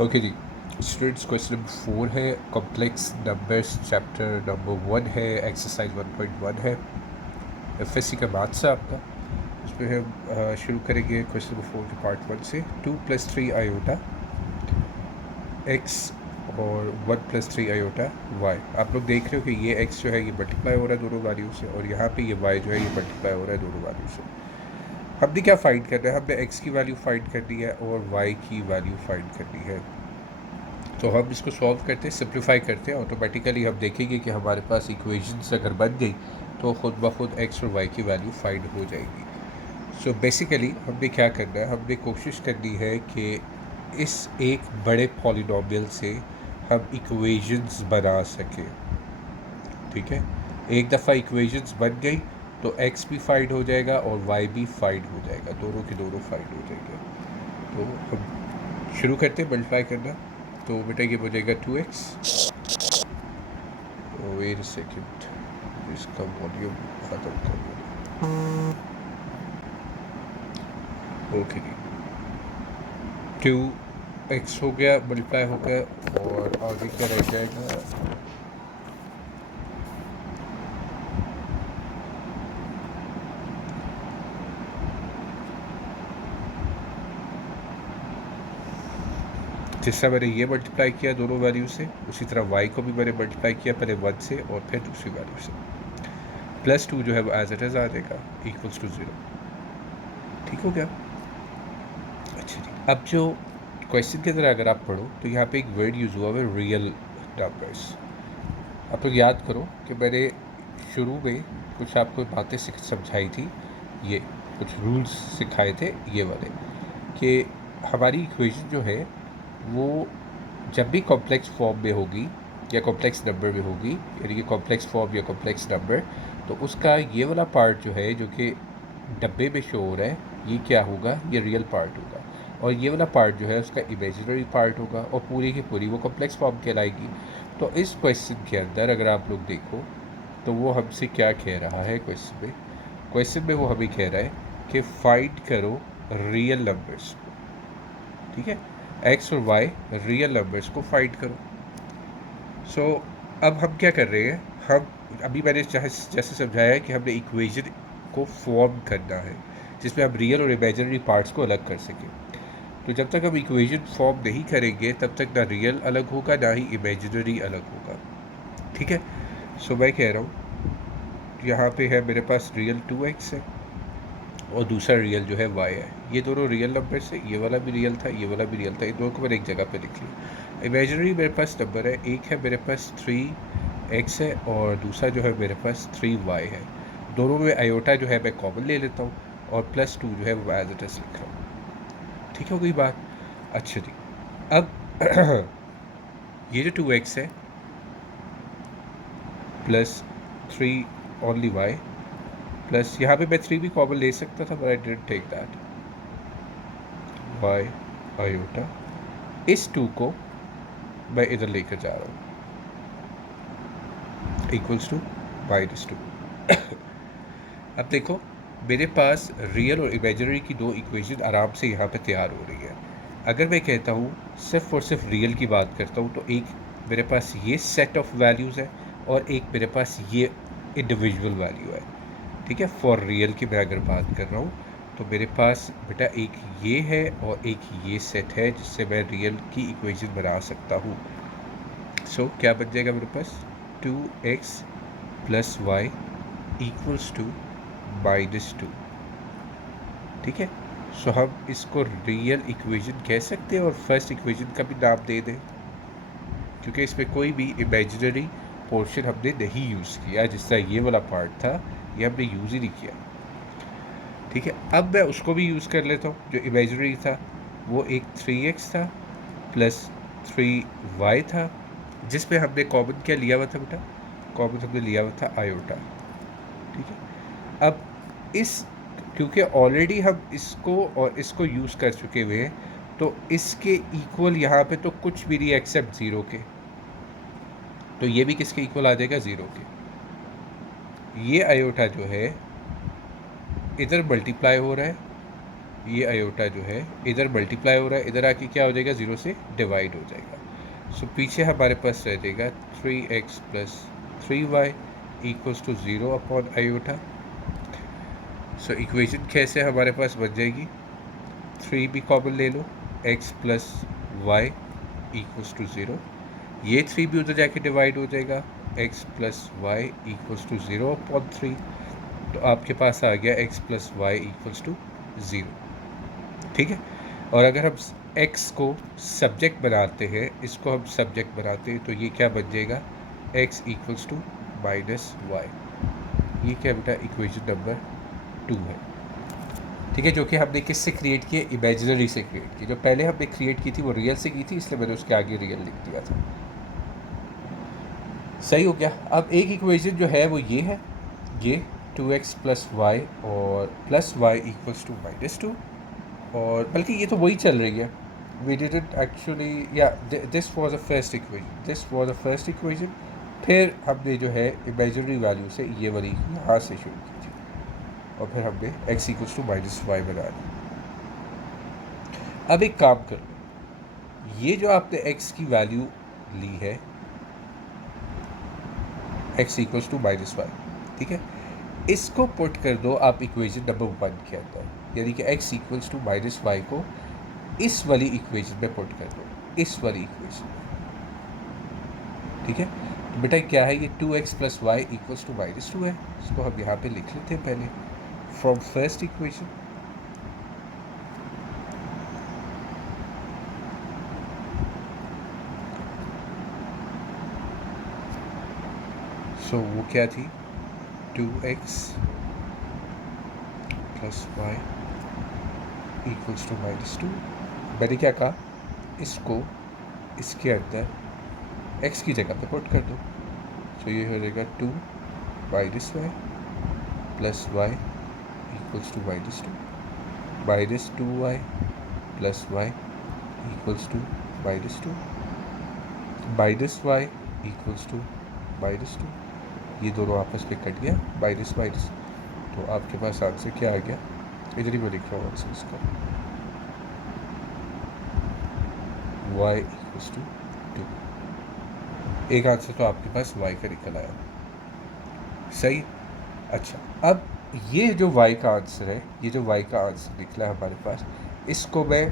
Okay जी students, question number 4 है। Complex numbers chapter number 1 है, exercise 1.1 है, एफएससी का मैथ्स है आपका। उसमें हम शुरू करेंगे क्वेश्चन नंबर 4 के पार्ट 1 से। 2 + 3 आयोटा एक्स और 1 + 3 आयोटा वाई। आप लोग देख रहे हो कि ये एक्स जो है ये मल्टीप्लाई हो रहा है दोनों वैल्यू से, और यहाँ पे ये वाई जो है ये मल्टीप्लाई हो रहा है दोनों वैल्यू से। हमने क्या फाइंड करना है? हमने एक्स की वैल्यू फाइंड करनी है और वाई की वैल्यू फाइंड करनी है। तो हम इसको सॉल्व करते हैं, सिंप्लीफाई करते हैं। ऑटोमेटिकली हम देखेंगे कि हमारे पास इक्वेशंस अगर बन गई तो खुद ब खुद एक्स और वाई की वैल्यू फाइंड हो जाएगी। सो बेसिकली हमने क्या करना है, हमने कोशिश करनी है कि इस एक बड़े पॉलिनोमियल से हम इक्वेशंस बना सकें। ठीक है, एक दफ़ा इक्वेशंस बन गई तो एक्स भी फाइंड हो जाएगा और वाई भी फाइंड हो जाएगा, दोनों के दोनों फाइंड हो जाएंगे। तो हम शुरू करते हैं मल्टीप्लाई करना। तो बेटा ये हो जाएगा 2x। वेट अ सेकंड, इसका वॉल्यूम ख़त्म कर दो। ओके जी, 2x हो गया, मल्टीप्लाई हो गया, और आगे क्या रह जाएगा? जिस तरह मैंने ये मल्टीप्लाई किया दोनों वैल्यू से, उसी तरह y को भी मैंने मल्टीप्लाई किया, पहले 1 से और फिर दूसरी वैल्यू से। +2 जो है वो एज इट इज़ आ जाएगा, इक्वल्स टू 0। ठीक हो गया? अच्छा जी, अब जो क्वेश्चन के अंदर अगर आप पढ़ो तो यहाँ पे एक वर्ड यूज़ हुआ है, रियल नंबर्स। आप लोग याद करो कि मैंने शुरू में कुछ आपको बातें समझाई थी, ये कुछ रूल्स सिखाए थे ये वाले, कि हमारी इक्वेशन जो है वो जब भी कॉम्प्लेक्स फॉर्म में होगी या कॉम्प्लेक्स नंबर में होगी, यानी कि कॉम्प्लेक्स फॉर्म या कॉम्प्लेक्स नंबर, तो उसका ये वाला पार्ट जो है जो कि डब्बे में शो हो रहा है, ये क्या होगा? ये रियल पार्ट होगा। और ये वाला पार्ट जो है उसका इमेजिनरी पार्ट होगा, और पूरी की पूरी वो कॉम्प्लेक्स फॉर्म कहलाएगी। तो इस क्वेश्चन के अंदर अगर आप लोग देखो तो वो हमसे क्या कह रहा है क्वेश्चन में वो हमें कह रहा है कि फाइंड करो रियल नंबर्स। ठीक है, एक्स और वाई रियल नंबर्स को फाइंड करो। सो अब हम क्या कर रहे हैं, हम अभी मैंने जैसे समझाया है कि हमने इक्वेशन को फॉर्म करना है जिसमें हम रियल और इमेजिनरी पार्ट्स को अलग कर सकें। तो जब तक हम इक्वेशन फॉर्म नहीं करेंगे तब तक ना रियल अलग होगा ना ही इमेजिनरी अलग होगा। ठीक है, सो मैं कह रहा हूँ यहाँ पे है मेरे पास रियल 2x है और दूसरा रियल जो है y है। ये दोनों रियल नंबर से, ये वाला भी रियल था, ये वाला भी रियल था, इन दोनों को मैंने एक जगह पे लिख लिया। इमेजिनरी मेरे पास नंबर है, एक है मेरे पास 3x है और दूसरा जो है मेरे पास 3y है। दोनों में आयोटा जो है मैं कॉमन ले लेता हूँ और +2 जो है वो एज इट इज़ लिख रहा हूँ। ठीक हो गई बात? अच्छा जी, अब ये जो 2x है +3 ओनली y, प्लस यहाँ पे मैं 3 भी कॉमन ले सकता था, but I didn't take that. y iota, इस 2 को मैं इधर लेकर जा रहा हूँ, इक्वल्स टू -2। अब देखो मेरे पास रियल और इमेजिनरी की दो इक्वेशन आराम से यहाँ पे तैयार हो रही है। अगर मैं कहता हूँ सिर्फ और सिर्फ रियल की बात करता हूँ तो एक मेरे पास ये सेट ऑफ वैल्यूज़ है और एक मेरे पास ये इंडिविजुअल वैल्यू है। ठीक है, फॉर रियल की मैं अगर बात कर रहा हूँ तो मेरे पास बेटा एक ये है और एक ये सेट है जिससे मैं रियल की इक्वेशन बना सकता हूँ। सो क्या बन जाएगा मेरे पास? 2x + y equals to -2। ठीक है, सो हम इसको रियल इक्वेशन कह सकते हैं और फर्स्ट इक्वेशन का भी नाम दे दें, क्योंकि इसमें कोई भी इमेजिनरी पोर्शन हमने नहीं यूज़ किया। जिस तरह ये वाला पार्ट था ये हमने यूज़ ही नहीं किया। ठीक है, अब मैं उसको भी यूज़ कर लेता हूँ। जो इमेजिनरी था वो एक 3x था प्लस 3y था, जिसमें हमने कॉमन क्या लिया हुआ था बेटा? कॉमन हमने लिया हुआ था आयोटा। ठीक है, अब इस क्योंकि ऑलरेडी हम इसको और इसको यूज़ कर चुके हुए हैं तो इसके इक्वल यहाँ पे तो कुछ भी नहीं एक्सेप्ट 0 के। तो ये भी किसके इक्वल आ जाएगा? 0 के। ये आयोटा जो है इधर मल्टीप्लाई हो रहा है ये आयोटा जो है इधर मल्टीप्लाई हो रहा है, इधर आके क्या हो जाएगा, 0 से डिवाइड हो जाएगा। सो पीछे हमारे पास रह जाएगा 3x plus 3y equals to 0 upon iota. So equation कैसे हमारे पास बन जाएगी, 3 भी कॉमन ले लो, x plus y equals to 0, ये 3 भी उधर जाके डिवाइड हो जाएगा, x plus y equals to 0 upon 3। तो आपके पास आ गया x plus y equals to 0। ठीक है, और अगर हम x को सब्जेक्ट बनाते हैं, इसको हम सब्जेक्ट बनाते हैं, तो ये क्या बन जाएगा, x equals to minus y. ये क्या बेटा इक्वेशन नंबर 2 है। ठीक है, जो कि हमने किससे क्रिएट किए, इमेजिनरी से क्रिएट की। जो पहले हमने क्रिएट की थी वो रियल से की थी, इसलिए मैंने उसके आगे रियल लिख दिया था। सही हो गया। अब एक इक्वेशन जो है वो ये है, ये 2x प्लस वाई और plus y equals to minus 2, और बल्कि ये तो वही चल रही है। वी डिडंट एक्चुअली, या this was a first equation, this was a first equation. फिर हमने जो है इमेजिनरी वैल्यू से ये वाली यहाँ से शुरू की थी, और फिर हमने x equals to minus y बना दी। अब एक काम कर लो, ये जो आपने x की वैल्यू ली है, x equals to minus y, ठीक है, इसको पुट कर दो आप इक्वेशन नंबर 1 के अंदर, यानी कि x equals to minus y को इस वाली इक्वेशन में पुट कर दो, इस वाली इक्वेशन में। ठीक है, तो बेटा क्या है, ये 2x plus y equals to minus 2 है। इसको हम यहाँ पे लिख लेते हैं पहले, फ्रॉम फर्स्ट इक्वेशन। सो वो क्या थी, 2x plus y equals to minus 2। मैंने क्या कहा, इसको इसके अंदर x की जगह पे पुट कर दो। सो ये हो जाएगा 2 minus y plus y equals to minus 2, minus 2y plus y equals to minus 2, minus y equals to minus 2। ये दोनों आपस में कट गया, माइनस माइनस, तो आपके पास आंसर क्या आ गया, इधर ही मैं लिख रहा हूँ आंसर इसका, y इक्वल्स टू 2। एक आंसर तो आपके पास y का निकल आया, सही। अच्छा, अब ये जो y का आंसर है, ये जो y का आंसर निकला है हमारे पास, इसको मैं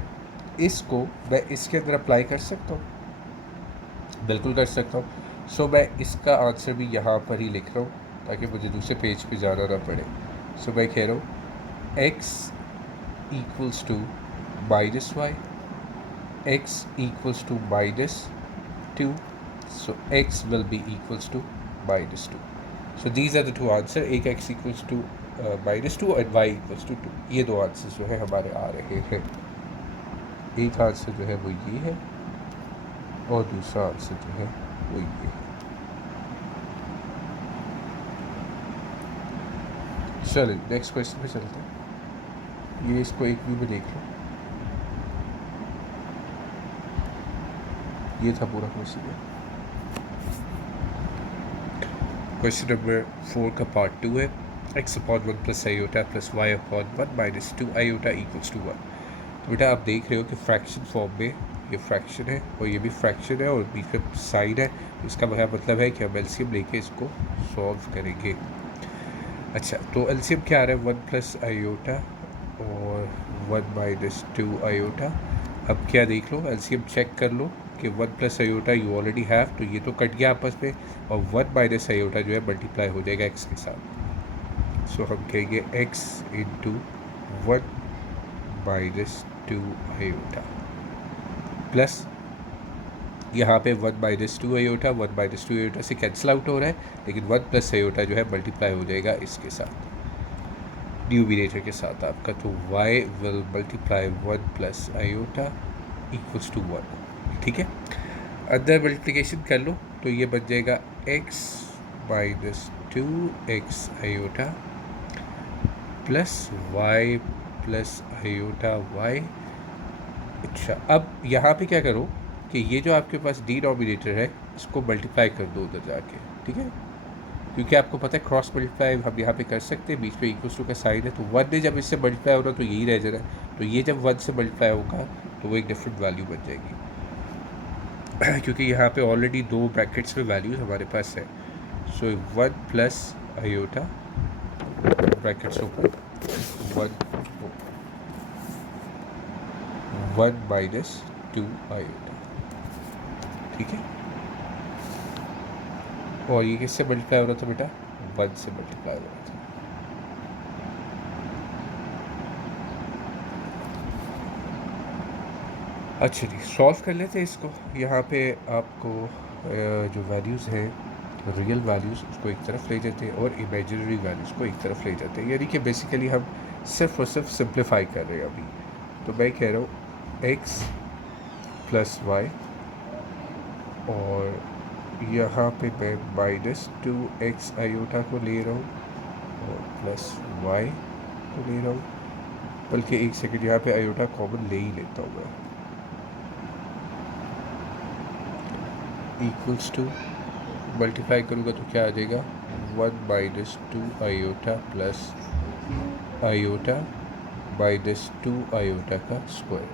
इसके अंदर अप्लाई कर सकता हूँ, बिल्कुल कर सकता हूँ। सो मैं इसका आंसर भी यहाँ पर ही लिख रहा हूँ, ताकि मुझे दूसरे पेज पे जाना ना पड़े। सो मैं कह रहा हूँ x equals to minus y, x equals to minus 2, so x will be equals to minus 2. So these are the two answer, एक x equals to minus 2 और y equals to 2। ये दो आंसर जो है हमारे आ रहे हैं। एक आंसर जो है वो ये है, और दूसरा आंसर जो है वो ये है। चलिए नेक्स्ट क्वेश्चन पे चलते हैं। ये इसको एक व्यू में देख लो, ये था पूरा क्वेश्चन। क्वेश्चन नंबर 4 का पार्ट 2 है, x upon 1 plus iota plus y upon 1 minus 2 iota equals to 1। तो बेटा आप देख रहे हो कि फ्रैक्शन फॉर्म में ये फ्रैक्शन है और ये भी फ्रैक्शन है और बीच में साइन है, तो इसका मतलब है कि हम एलसीएम लेके इसको सॉल्व करेंगे। अच्छा, तो एलसीएम क्या आ रहा है, 1 प्लस आयोटा और 1 माइनस 2 आयोटा। अब क्या देख लो, एलसीएम चेक कर लो कि 1 plus iota you already have, तो ये तो कट गया आपस में, और 1 माइनस आयोटा जो है मल्टीप्लाई हो जाएगा x के साथ। सो हम कहेंगे x into 1 minus 2 iota plus यहाँ पे 1 माइनस 2 आयोटा, 1 माइनस 2 आयोटा से कैंसिल आउट हो रहा है, लेकिन 1 प्लस आयोटा जो है मल्टीप्लाई हो जाएगा इसके साथ, न्यूमिनेटर के साथ आपका। तो y will multiply 1 plus iota equals to 1। ठीक है, अंदर मल्टीप्लिकेशन कर लो तो ये बन जाएगा x minus 2x iota plus y plus iota y। अच्छा, अब यहाँ पे क्या करो कि ये जो आपके पास डिनोमिनेटर है इसको मल्टीप्लाई कर दो उधर जाके, ठीक है, क्योंकि आपको पता है क्रॉस मल्टीप्लाई हम यहाँ पे कर सकते हैं, बीच में इक्वल्स टू का साइन है, तो 1 ने जब इससे मल्टीप्लाई होगा तो यही रह जाना, तो ये जब 1 से मल्टीप्लाई होगा तो वो एक डिफरेंट वैल्यू बन जाएगी क्योंकि यहाँ पे ऑलरेडी 2 ब्रैकेट्स में वैल्यूज हमारे पास है। So 1 plus iota brackets open 1 minus 2 iota, ठीक है। और ये किससे मल्टीप्लाई हो रहा था बेटा? 1 से मल्टीप्लाई हो रहा था। अच्छा जी, सॉल्व कर लेते हैं इसको। यहाँ पे आपको जो वैल्यूज़ हैं रियल वैल्यूज़ उसको एक तरफ ले जाते हैं और इमेजिनरी वैल्यूज़ को एक तरफ ले जाते हैं, यानी कि बेसिकली हम सिर्फ और सिर्फ सिंप्लीफाई कर रहे हैं अभी। तो मैं कह रहा हूँ x प्लस वाई, और यहाँ पे मैं माइनस 2x आयोटा को ले रहा हूँ और प्लस वाई को ले रहा हूँ, बल्कि एक सेकंड यहाँ पे आयोटा कॉमन ले ही लेता हूँ मैं, इक्वल्स टू मल्टीप्लाई करूँगा तो क्या आ जाएगा? 1 minus 2 iota plus iota minus 2 iota का स्क्वायर।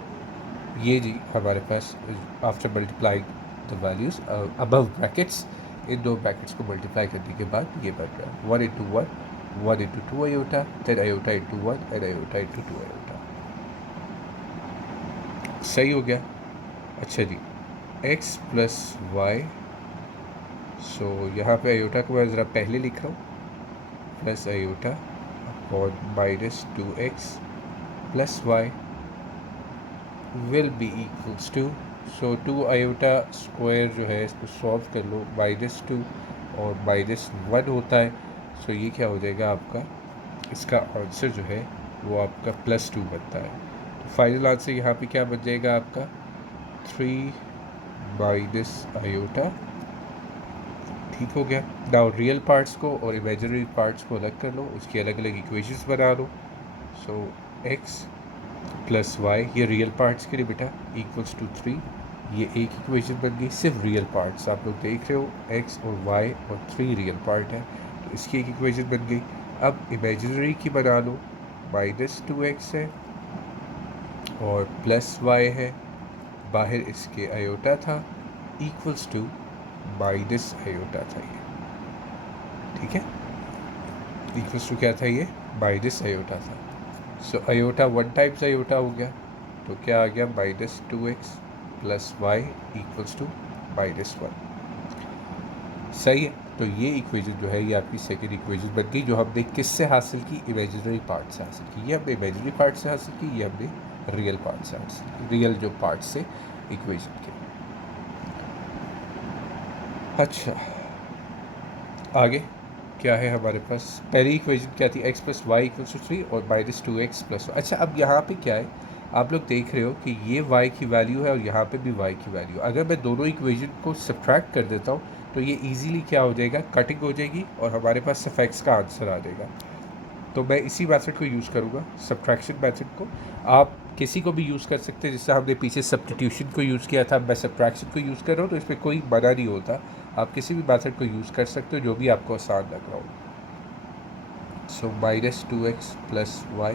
ये जी हमारे पास after multiply the values above brackets, इन दो ब्रैकेट्स को मल्टीप्लाई करने के बाद ये बन रहा है 1 into 1 into 2 iota, then iota into 1 and iota into 2 iota. सही हो गया। अच्छा जी, x प्लस वाई, सो यहाँ पे आयोटा को मैं ज़रा पहले लिख रहा हूँ, प्लस आयोटा और minus 2x plus y will be equals to, so 2 iota square जो है इसको सॉल्व कर लो, माइनस 2 और माइनस 1 होता है, सो ये क्या हो जाएगा आपका, इसका आंसर जो है वो आपका प्लस 2 बनता है। तो फाइनल आंसर यहाँ पे क्या बन जाएगा आपका? 3 माइनस आयोटा, ठीक हो गया। नाउ रियल पार्ट्स को और इमेजिनरी पार्ट्स को अलग कर लो, उसकी अलग अलग इक्वेशंस बना लो। सो x प्लस वाई, ये रियल पार्ट्स के लिए बेटा इक्वल्स टू 3, ये एक इक्वेशन बन गई, सिर्फ रियल पार्ट्स आप लोग देख रहे हो, x और y और 3 रियल पार्ट है, तो इसकी एक इक्वेशन बन गई। अब इमेजिनरी की बना लो, माइनस 2x है और प्लस y है, बाहर इसके आयोटा था, इक्वल्स टू माइनस आयोटा था ये, ठीक है। इक्वल्स टू क्या था ये? माइनस आयोटा था। सो आयोटा 1 टाइम्स आयोटा हो गया, तो क्या आ गया? Minus 2x plus y equals to minus 1। सही है। तो ये इक्वेशन जो है ये आपकी सेकंड इक्वेशन बन गई, जो हमने किससे हासिल की? इमेजिनरी पार्ट से हासिल की। ये हमने इमेजिनरी पार्ट से हासिल की, ये हमने रियल पार्ट से हासिल की, रियल जो पार्ट से इक्वेशन के। अच्छा, आगे क्या है हमारे पास? पहली इक्वेशन क्या थी? x plus y equals to 3 और माइनस 2x प्लस। अच्छा, अब यहाँ पे क्या है, आप लोग देख रहे हो कि ये y की वैल्यू है और यहाँ पे भी y की वैल्यू। अगर मैं दोनों इक्वेशन को सब्ट्रैक्ट कर देता हूँ तो ये इजीली क्या हो जाएगा? कटिंग हो जाएगी और हमारे पास सिर्फ x का आंसर आ जाएगा। तो मैं इसी मेथड को यूज़ करूँगा, सब्ट्रैक्शन मेथड को। आप किसी को भी यूज़ कर सकते हैं, जिससे हमने पीछे सब्स्टिट्यूशन को यूज़ किया था, मैं सब्ट्रैक्शन को यूज़ कर रहा हूँ, तो इसमें कोई मना नहीं होता। आप किसी भी मेथड को यूज़ कर सकते हो जो भी आपको आसान लग रहा हो। So minus 2x plus y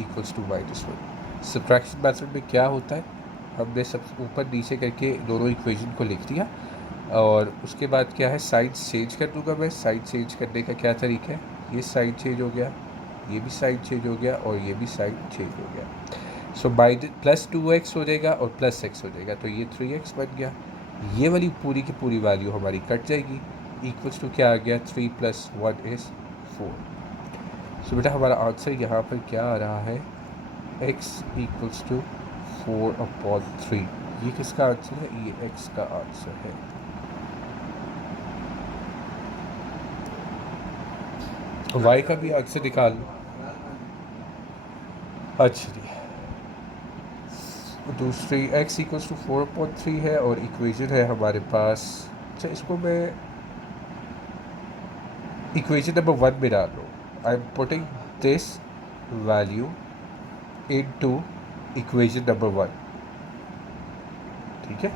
equals to minus 1। Subtraction method में क्या होता है, हमने सब ऊपर नीचे करके दोनों इक्वेशन को लिख दिया और उसके बाद क्या है, साइड चेंज कर दूंगा मैं। साइड चेंज करने का क्या तरीका है? ये साइड चेंज हो गया, ये भी साइड चेंज हो गया और ये भी साइड चेंज हो गया। सो बाई प्लस 2x हो जाएगा और प्लस x हो जाएगा, तो ये 3x बन गया। ये वाली पूरी की पूरी वैल्यू हमारी कट जाएगी, इक्वल्स टू क्या आ गया? 3 प्लस 1 इज़ 4। सो बेटा हमारा आंसर यहाँ पर क्या आ रहा है? x equals to 4/3। ये किसका आंसर है? ये x का आंसर है। y का भी आंसर निकाल लो। अच्छा जी, दूसरी x इक्वल्स टू 4/3 है और इक्वेशन है हमारे पास। अच्छा, इसको मैं इक्वेशन नंबर 1 में डाल रहा हूँ। I am putting this value into equation number 1, ठीक है।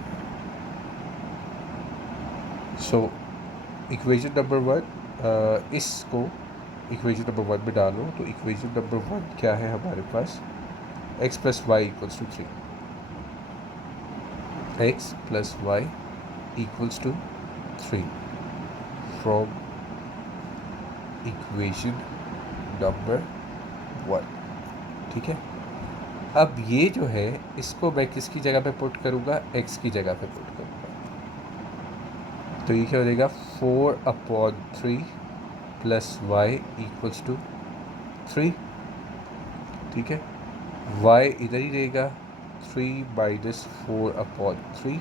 सो इक्वेशन नंबर 1, इसको इक्वेशन नंबर 1 में डालो तो इक्वेशन नंबर 1 क्या है हमारे पास, x plus y equals to 3, x plus y equals to 3 from equation number 1। ठीक है, अब ये जो है इसको मैं किसकी जगह पे पुट करूँगा, x की जगह पे पुट करूँगा, तो ये क्या हो जाएगा 4/3 प्लस वाई इक्वल्स टू 3। ठीक है, y इधर ही रहेगा 3/4/3।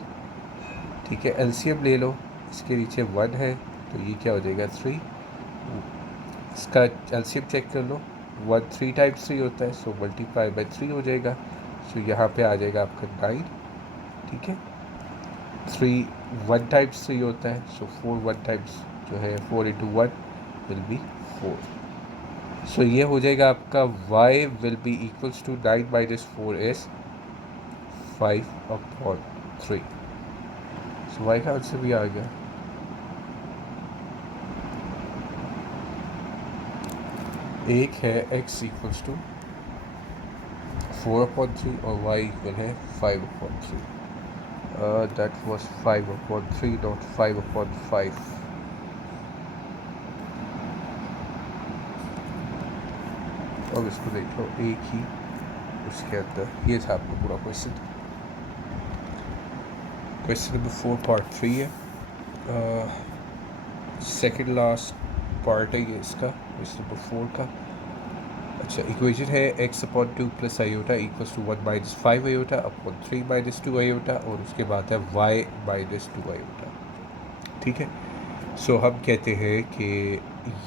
ठीक है, एलसीएम ले लो, इसके नीचे 1 है तो ये क्या हो जाएगा 3, इसका एलसीएम चेक कर लो, 1 3 टाइम्स 3 होता है, सो मल्टीप्लाई बाई 3 हो जाएगा, सो यहाँ पे आ जाएगा आपका 9। ठीक है, 3 1 टाइम्स 3 होता है, सो 4 1 टाइम्स जो है 4 इंटू 1 विल बी 4। सो ये हो जाएगा आपका y will be equals to 9 - 4 is 5/3। So y का आंसर भी आ गया। एक है x इक्वल्स टू 4/3 और y इक्वल है 5/3। That was 5/3 not 5/5। अब इसको देख लो, एक ही उसके अंदर ये था आपका पूरा क्वेश्चन। क्वेश्चन नंबर 4 पार्ट 3 है, सेकंड लास्ट पार्ट है ये इसका, क्वेश्चन नंबर 4 का। अच्छा, इक्वेशन है x/2 plus iota equals to 1 - 5 iota upon 3 - 2 iota, और उसके बाद है y - 2 आयोटा। ठीक है, सो हम कहते हैं कि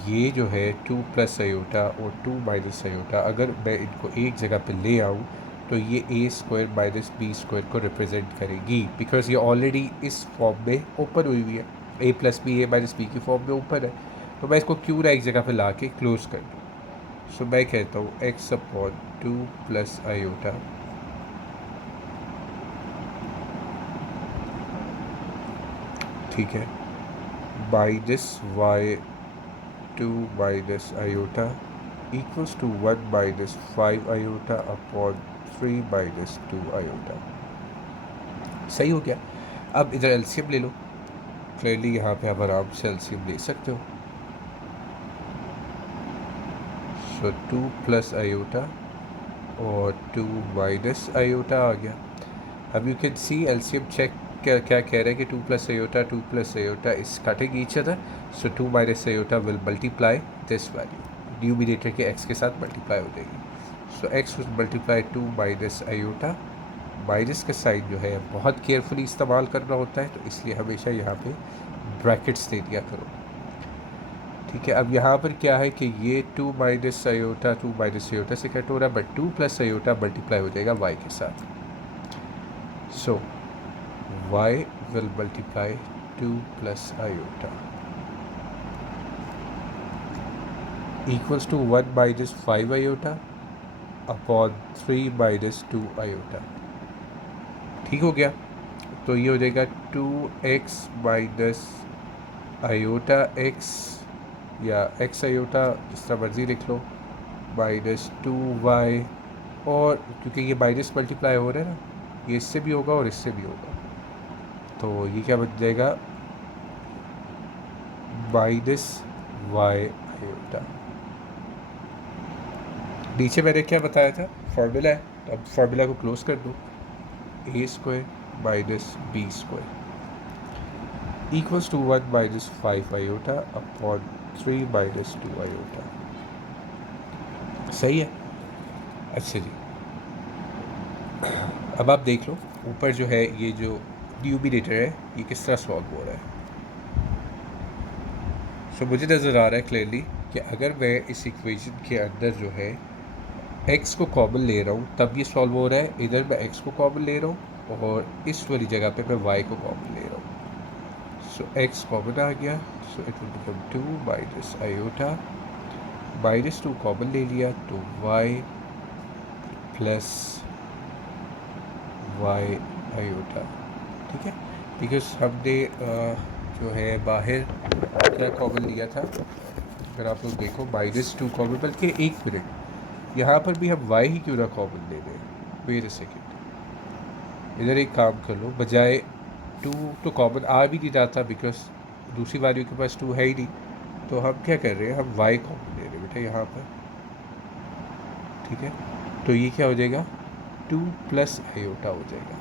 ये जो है 2 प्लस आयोटा और 2 माइनस आयोटा, अगर मैं इनको एक जगह पे ले आऊँ तो ये a² माइनस b² को रिप्रेजेंट करेगी, बिकॉज ये ऑलरेडी इस फॉर्म में ओपन हुई हुई है, a plus b a minus b की फॉर्म में ओपन है, तो मैं इसको क्यों ना एक जगह पे ला के क्लोज कर दूँ। सो मैं कहता हूँ x/2 प्लस आयोटा ठीक है minus y2 minus iota equals to 1 - 5 iota upon 3 - 2 iota. सही हो गया। अब इधर एलसीएम ले लो, क्लियरली यहाँ पे आप आराम से एलसीएम ले सकते हो। सो 2 प्लस आयोटा और 2 माइनस आयोटा आ गया। अब you can see LCM check क्या क्या कह रहा है कि 2 plus iota 2 plus iota is cutting each other, so 2 minus iota will multiply this value, numerator के x के साथ मल्टीप्लाई हो जाएगी। So x will multiply 2 minus iota, minus का साइन जो है बहुत केयरफुली इस्तेमाल करना होता है, तो इसलिए हमेशा यहाँ पे ब्रैकेट्स दे दिया करो। ठीक है, अब यहाँ पर क्या है कि ये 2 माइनस आयोटा 2 माइनस आयोटा से कट हो रहा है, बट 2 प्लस आयोटा मल्टीप्लाई हो जाएगा y के साथ। सो y will multiply 2 plus iota equals to 1 minus 5 iota upon 3 minus 2 iota। ठीक हो गया, तो ये हो जाएगा 2x माइनस आयोटा x या x आयोटा जिस तरह मर्जी लिख लो माइनस 2y, और क्योंकि ये माइनस मल्टीप्लाई हो रहा है ना, ये इससे भी होगा और इससे भी होगा, तो ये क्या बन जाएगा माइनस वाई आयोटा। नीचे मैंने क्या बताया था, फार्मूला है, तो अब फार्मूला को क्लोज कर दो, a² minus b² equals to 1 minus 5 iota upon 3 minus 2 iota. सही है। अच्छा जी, अब आप देख लो ऊपर जो है ये जो न्यूमिनेटर है ये किस तरह सॉल्व हो रहा है। सो मुझे नज़र आ रहा है क्लियरली कि अगर मैं इस इक्वेशन के अंदर जो है x को कॉमन ले रहा हूँ तब ये सॉल्व हो रहा है, इधर मैं x को कॉमन ले रहा हूँ और इस वाली जगह पे मैं y को कॉमन ले रहा हूँ। सो x कॉमन आ गया, so it will become 2 minus iota, minus 2 common ले लिया तो y प्लस y आयोटा। ठीक है, बिकॉज हमने जो है बाहर क्या कॉमन लिया था, अगर आप लोग देखो -2 कॉमन, बल्कि 1 मिनट, यहाँ पर भी हम y ही क्यों ना कॉमन ले लें। वेट अ सेकेंड, इधर एक काम कर लो, बजाय 2 तो कॉमन आ भी नहीं जाता बिकॉज दूसरी वैल्यू के पास 2 है ही नहीं, तो हम क्या कर रहे हैं, हम y कॉमन ले रहे हैं बेटा यहाँ पर। ठीक है, तो ये क्या हो जाएगा, 2 प्लस आयोटा हो जाएगा।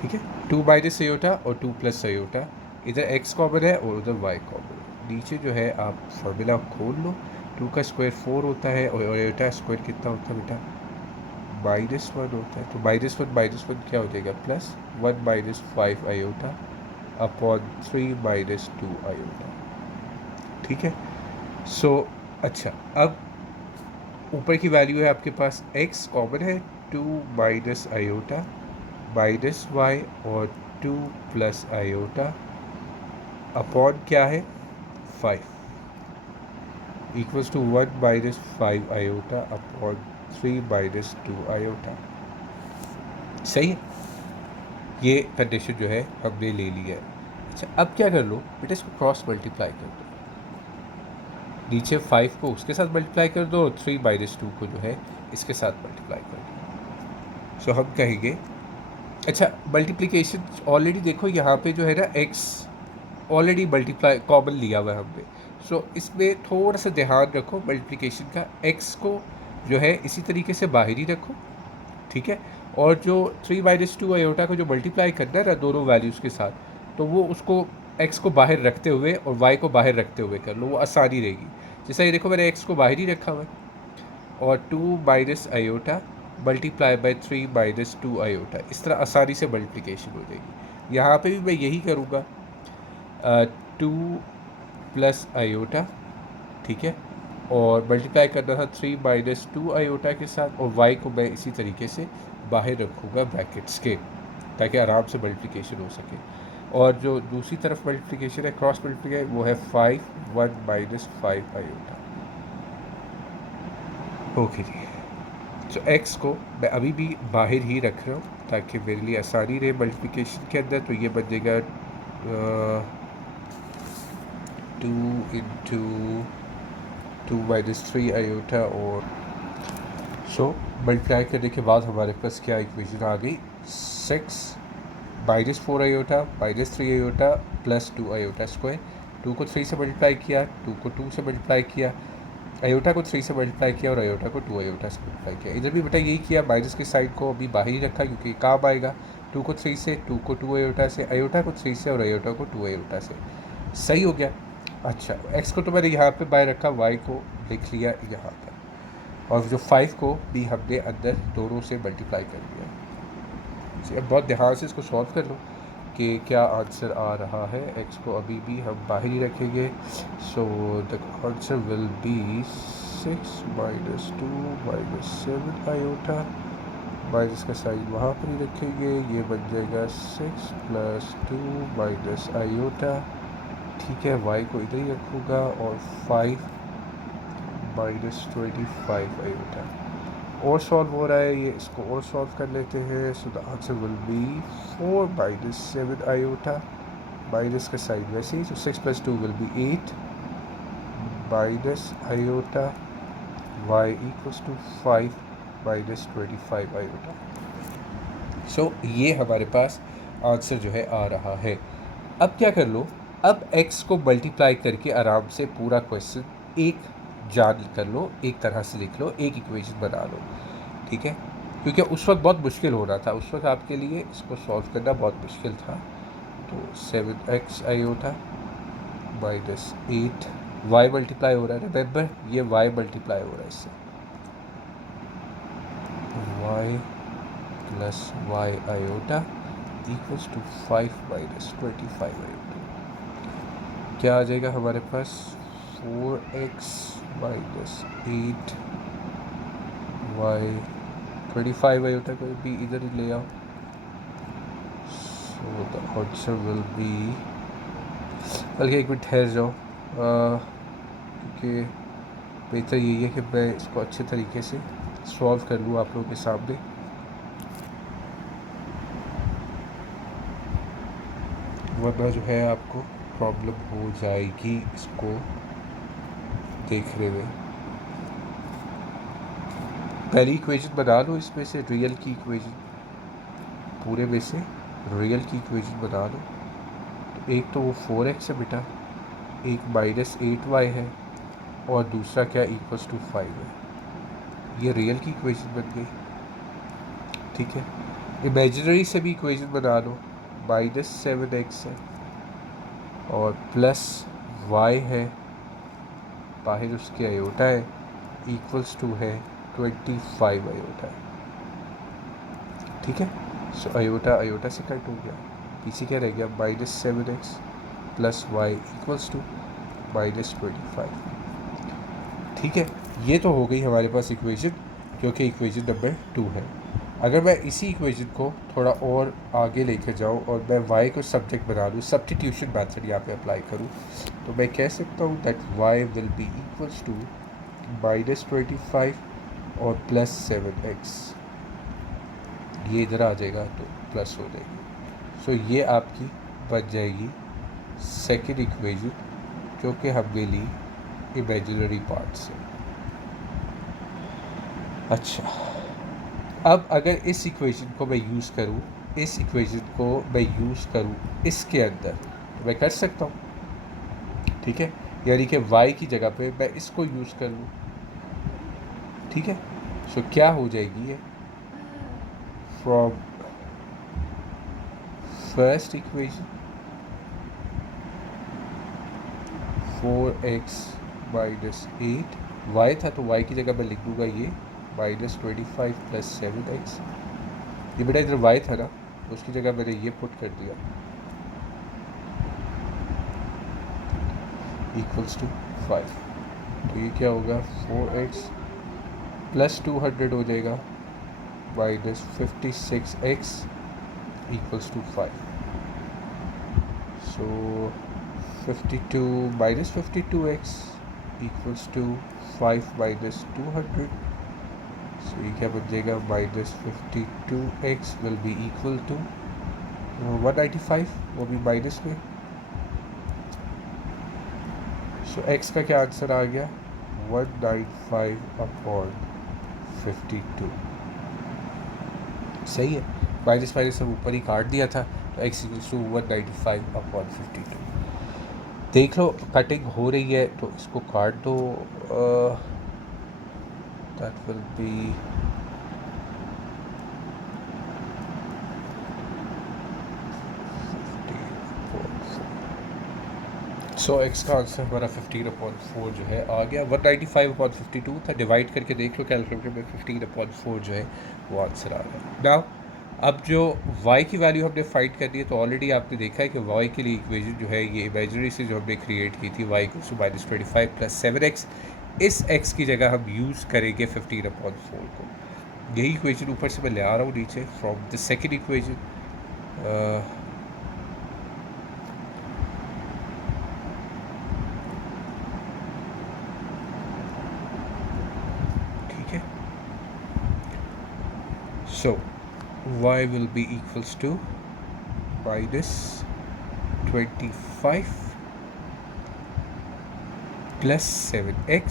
ठीक है, 2 माइनस आयोटा और 2 प्लस आयोटा, इधर x कॉमन है और उधर y कॉमन है। नीचे जो है आप फॉर्मूला खोल लो, 2 का स्क्वायर 4 होता है और आयोटा स्क्वायर कितना होता है बेटा, -1 होता है। तो -1 क्या हो जाएगा, +1 minus 5 iota upon 3 minus 2 iota. ठीक है, सो अच्छा, अब ऊपर की वैल्यू है आपके पास, x कॉमन है, 2 माइनस आयोटा माइनस वाई और 2 प्लस आयोटा अपॉन क्या है 5 equals to 1 minus 5 iota upon 3 minus 2 iota. सही है, ये कंडीशन जो है हमने ले ली है। अच्छा, अब क्या कर लो बेटा, इसको क्रॉस मल्टीप्लाई कर दो, नीचे 5 को उसके साथ मल्टीप्लाई कर दो और 3 माइनस 2 को जो है इसके साथ मल्टीप्लाई कर दो। सो हम कहेंगे, अच्छा मल्टीप्लिकेशन ऑलरेडी देखो यहाँ पे जो है ना x ऑलरेडी मल्टीप्लाई कॉमन लिया हुआ है हमने, सो इसमें थोड़ा सा ध्यान रखो मल्टीप्लिकेशन का, x को जो है इसी तरीके से बाहर ही रखो। ठीक है, और जो 3 माइनस 2 आयोटा को जो मल्टीप्लाई करना है ना दोनों वैल्यूज़ के साथ, तो वो उसको x को बाहर रखते हुए और y को बाहर रखते हुए कर लो, वो आसानी रहेगी। जैसा ये देखो मैंने x को बाहर ही रखा हुआ है और 2 minus iota multiply by 3 minus 2 iota, इस तरह आसानी से मल्टीप्लिकेशन हो जाएगी। यहाँ पे भी मैं यही करूँगा, 2 प्लस आयोटा, ठीक है, और मल्टीप्लाई करना था 3 माइनस 2 आयोटा के साथ, और y को मैं इसी तरीके से बाहर रखूँगा ब्रैकेट्स के, ताकि आराम से मल्टीप्लिकेशन हो सके। और जो दूसरी तरफ मल्टीप्लिकेशन है, क्रॉस मल्टीप्लिकेशन, वो है 5 1 माइनस 5 आयोटा। ओके जी, तो x को मैं अभी भी बाहर ही रख रहा हूँ ताकि मेरे लिए आसानी रहे मल्टीप्लिकेशन के अंदर। तो ये बन जाएगा 2 इंटू 2 माइनस 3 आयोटा, और सो मल्टीप्लाई करने के बाद हमारे पास क्या इक्वेशन आ गई, 6 minus 4 iota minus 3 iota plus 2 iota square. 2 को 3 से मल्टीप्लाई किया, 2 को 2 से मल्टीप्लाई किया, आयोटा को 3 से मल्टीप्लाई किया और आयोटा को 2 आयोटा से मल्टीप्लाई किया। इधर भी बेटा यही किया, माइनस की साइड को अभी बाहर ही रखा क्योंकि काम आएगा। 2 को 3 से, 2 को 2 आयोटा से, आयोटा को 3 से और आयोटा को 2 आयोटा से। सही हो गया। अच्छा, x को तो मैंने यहाँ पे बाहर रखा, y को लिख लिया यहाँ पर, और जो 5 को भी हमने अंदर दोनों से मल्टीप्लाई कर दिया। अब बहुत ध्यान से इसको सॉल्व कर लो कि क्या आंसर आ रहा है। x को अभी भी हम बाहर ही रखेंगे, सो the answer will B 6 minus 2 minus 7 iota, minus का साइन वहाँ पर ही रखेंगे, ये बन जाएगा 6 प्लस 2 माइनस आयोटा। ठीक है, y को इधर ही रखूँगा, और 5 माइनस 25 आयोटा। और सॉल्व हो रहा है ये, इसको और सॉल्व कर लेते हैं। So the answer will be 4 minus 7 iota, minus का साइन वैसे ही, so 6 plus 2 will be 8 minus iota, y equals to 5 minus 25 iota. So ये हमारे पास आंसर जो है आ रहा है। अब क्या कर लो, अब x को मल्टीप्लाई करके आराम से पूरा क्वेश्चन एक जान कर लो, एक तरह से लिख लो, एक इक्वेशन बना लो। ठीक है, क्योंकि उस वक्त बहुत मुश्किल हो रहा था, उस वक्त आपके लिए इसको सॉल्व करना बहुत मुश्किल था। तो 7x iota minus 8, y multiply हो रहा है, रिमेंबर ये y मल्टीप्लाई हो रहा है इससे, y plus y iota equals to 5 minus 25 iota. क्या आ जाएगा हमारे पास, 4x माइनस 8 y 25 आयोटा को भी इधर ही ले आओ। सो द आंसर विल बी, बल्कि एक मिनट ठहर जाओ, क्योंकि बेहतर यही है कि मैं इसको अच्छे तरीके से सॉल्व कर लूँ आप लोगों के सामने। वरना जो है आपको प्रॉब्लम हो जाएगी इसको देखने में। पहली इक्वेशन बना लो इसमें से रियल की इक्वेशन, पूरे में से रियल की इक्वेशन बना लो। तो एक तो वो 4x है बेटा, एक -8y है, और दूसरा क्या इक्वल्स टू 5 है। ये रियल की इक्वेशन बन गई, ठीक है। इमेजिनरी से भी इक्वेशन बना लो, -7x है और +y है, बाहर उसके आयोटा है, इक्वल्स टू है 25 आयोटा है, ठीक है। सो आयोटा आयोटा से कट हो गया, पीछे क्या रह गया, -7x + y इक्वल्स टू -25, ठीक है। ये तो हो गई हमारे पास इक्वेशन, क्योंकि इक्वेशन नंबर 2 है। अगर मैं इसी इक्वेशन को थोड़ा और आगे लेकर जाऊँ और मैं y को सब्जेक्ट बना दूँ, सब्स्टिट्यूशन मेथड यहाँ पे अप्लाई करूँ, तो मैं कह सकता हूँ that y will be equals to -25 और +7x, ये इधर आ जाएगा तो प्लस हो जाएगी। सो ये आपकी बन जाएगी सेकेंड इक्वेशन, जो कि हमने ली इमेजिनरी पार्ट से। अच्छा, अब अगर इस इक्वेशन को मैं यूज़ करूँ, इस इक्वेशन को मैं यूज़ करूँ इसके अंदर, तो मैं कर सकता हूँ, ठीक है। यानी कि y की जगह पे मैं इसको यूज़ कर लूँ, ठीक है। सो क्या हो जाएगी ये, from first equation 4x - 8, y था तो y की जगह मैं लिख दूँगा ये -25 + 7x। ये बेटा इधर y था ना, तो उसकी जगह मैंने ये पुट कर दिया, इक्वल्स टू 5। तो ये क्या होगा, 4x + 200 हो जाएगा -56x equals to 5। So 52 -52x equals to 5 - 200। So ये क्या बन जाएगा, -52x will be equal to 195, वो भी माइनस में। सो x का क्या आंसर आ गया, 195/52। सही है, माइनस माइनस सब ऊपर ही काट दिया था, तो x इक्वल्स टू 195/52। देख लो कटिंग हो रही है तो इसको काट दो, that will B so x का आंसर हमारा 15/4 जो है आ गया। 195/52 था, डिवाइड करके देख लो कैलकुलेटर में, 15/4 जो है वो आंसर आ गया। नाउ अब जो y की वैल्यू हमने फाइंड करनी है, तो ऑलरेडी आपने देखा है कि y के लिए इक्वेशन जो है ये इमेजिनरी से जो हमने क्रिएट की थी, y = -25 + 7x, इस x की जगह हम यूज़ करेंगे 15/4 को। यही इक्वेशन ऊपर से मैं ले आ रहा हूँ नीचे फ्रॉम द सेकेंड इक्वेशन। ठीक है, सो y will be equals to -25 plus 7x.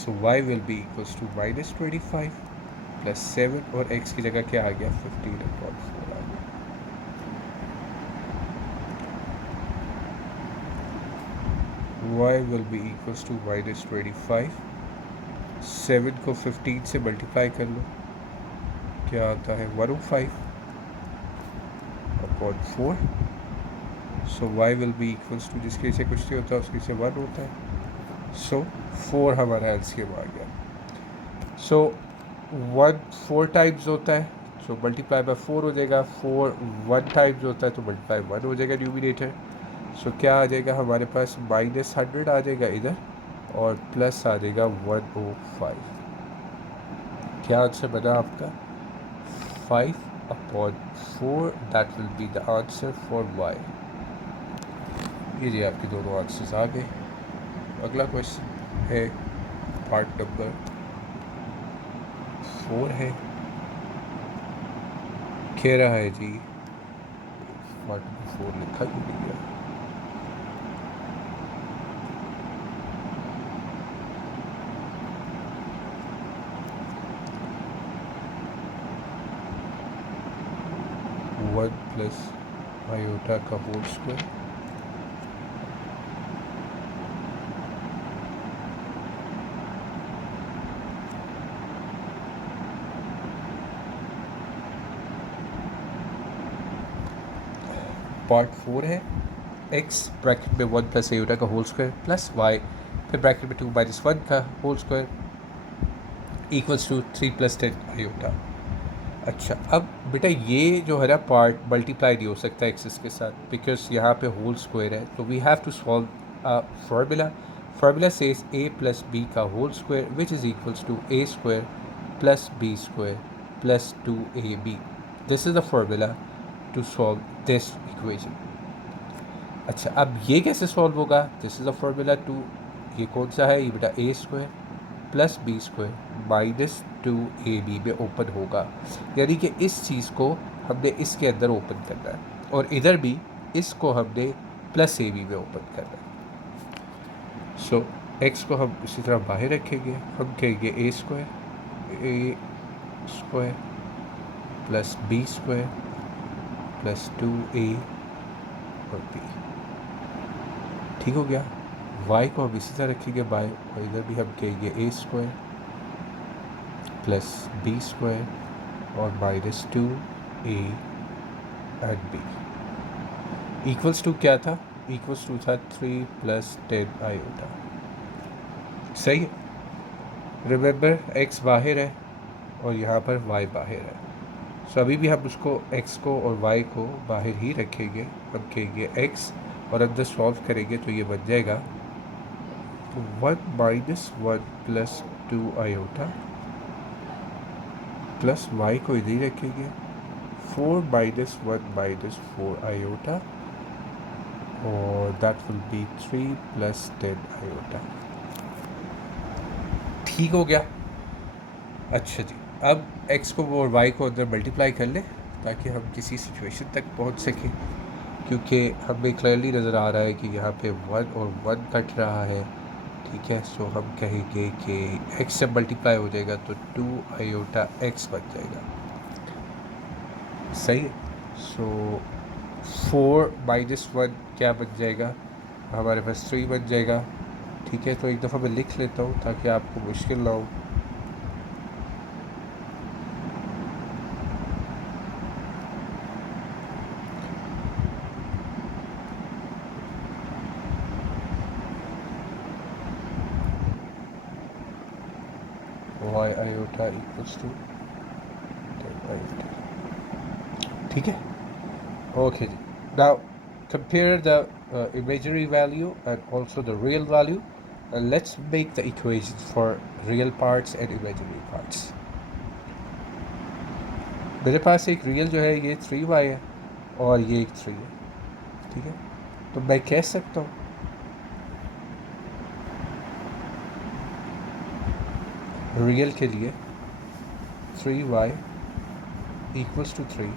So y will be equals to -25 plus 7, और x की जगह क्या आ गया, 15/4 आ गया। y will be equals to -25, 7 को 15 से मल्टीप्लाई कर लो, क्या आता है 105/4। सो y will be equals to, जिसके से कुछ नहीं होता उसके से 1 होता है, सो 4 हमारा एलसीएम आ गया। सो 1 4 टाइम्स होता है, सो मल्टीप्लाई बाय 4 हो जाएगा। 4 1 टाइम्स होता है तो मल्टीप्लाई 1 हो जाएगा न्यूमिनेटर। सो क्या आ जाएगा हमारे पास, -100 आ जाएगा इधर, और प्लस आ जाएगा 105। क्या आंसर बना आपका, 5/4, that will be the answer for y। ये जी आपके दोनों आंसर्स आ गए। अगला क्वेश्चन है पार्ट नंबर 4 है, कह रहा है जी पार्ट में 4 लिखा क्यों नहीं गया? वन प्लस आयोटा का होल स्क्वायर पार्ट 4 है x ब्रैकेट में 1 प्लस आयोटा का होल स्क्वायर प्लस y फिर ब्रैकेट में 2 माइनस 1 का whole square equals to 3 plus 10 iota. अच्छा, अब बेटा ये जो है ना पार्ट मल्टीप्लाई नहीं हो सकता एक्सेस के साथ, बिकॉज यहाँ पे होल स्क्वायर है, तो we have to solve formula. Formula says a plus B का whole square which is equals to a square plus B square plus 2ab। This is the formula to solve this equation. अच्छा, अब ये कैसे solve होगा? This is the formula to, ये कौन सा है? ये बेटा a square plus B square minus 2ab में ओपन होगा, यानी कि इस चीज़ को हमने इसके अंदर ओपन करना है और इधर भी इसको हमने प्लस ab में ओपन करना है। सो x को हम इसी तरह बाहर रखेंगे, हम कहेंगे a square plus B square plus 2a और b। ठीक हो गया। y को हम इसी तरह रखेंगे बाय, और इधर भी हम कहेंगे a square plus B square और minus 2a and b equals to क्या था? इक्वल्स टू था 3 प्लस 10 आयोटा। सही है। रिमेंबर x बाहर है और यहाँ पर y बाहर है, सो अभी भी हम उसको x को और y को बाहर ही रखेंगे। हम कहेंगे x और अंदर सॉल्व करेंगे तो ये बन जाएगा 1 minus 1 plus 2 iota plus y को इधर ही रखेंगे 4 माइनस 1 माइनस 4 आयोटा और that will B 3 plus 10 iota. ठीक हो गया। अच्छा जी, अब x को और y को अंदर मल्टीप्लाई कर लें ताकि हम किसी सिचुएशन तक पहुंच सकें, क्योंकि हमें क्लियरली नज़र आ रहा है कि यहाँ पे 1 और 1 कट रहा है। ठीक है, सो हम कहेंगे कि x से मल्टीप्लाई हो जाएगा तो 2 आयोटा x बन जाएगा। सही है। सो 4 माइनस 1 क्या बन जाएगा? हमारे पास 3 बन जाएगा। ठीक है, तो एक दफ़ा मैं लिख लेता हूँ ताकि आपको मुश्किल ना हो। y iota equals to 10 iota. ठीक है, ओके जी। Now compare the imaginary value and also the real value, and let's make the equations for real parts and imaginary parts. मेरे पास एक रियल जो है ये 3y है और ये एक 3 है। ठीक है, तो मैं कह सकता हूँ रियल के लिए 3y equals to 3,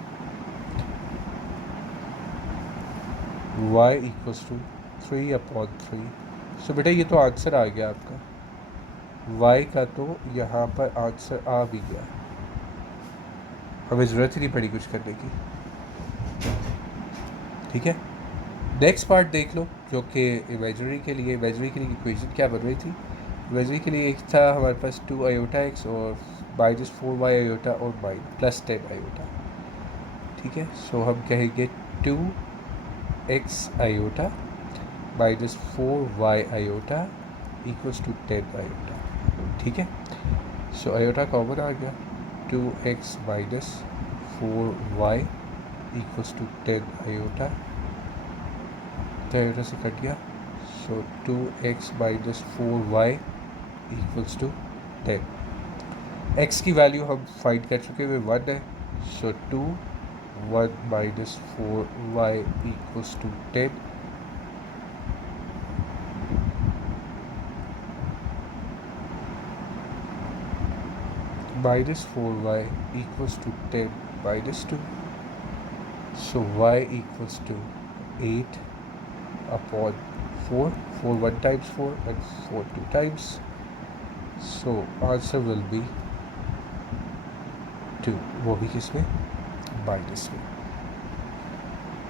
y equals to 3/3। सो बेटा ये तो आंसर आ गया आपका, y का तो यहाँ पर आंसर आ भी गया, हमें ज़रूरत ही नहीं पड़ी कुछ करने की। ठीक है, नेक्स्ट पार्ट देख लो जो कि इमेजिनरी के लिए इक्वेशन क्या बन रही थी। इमेजिनरी के लिए एक था हमारे पास 2 आयोटा x और माइनस 4y आयोटा और प्लस 10 आयोटा। ठीक है, सो हम कहेंगे 2x iota minus 4y iota equals to 10 iota. ठीक है, सो आयोटा कॉमन आ गया, 2x minus 4y equals to 10 iota, तो आयोटा से कट गया, so 2x minus 4y equals to 10। x की वैल्यू हम फाइंड कर चुके हुए 1 है, so 1 minus 4y equals to 10। Minus 4y equals to 10 minus 2। So y equals to 8 upon 4. 4 1 times 4 and 4 2 times. So answer will be 2. वो भी किस में? Minus में.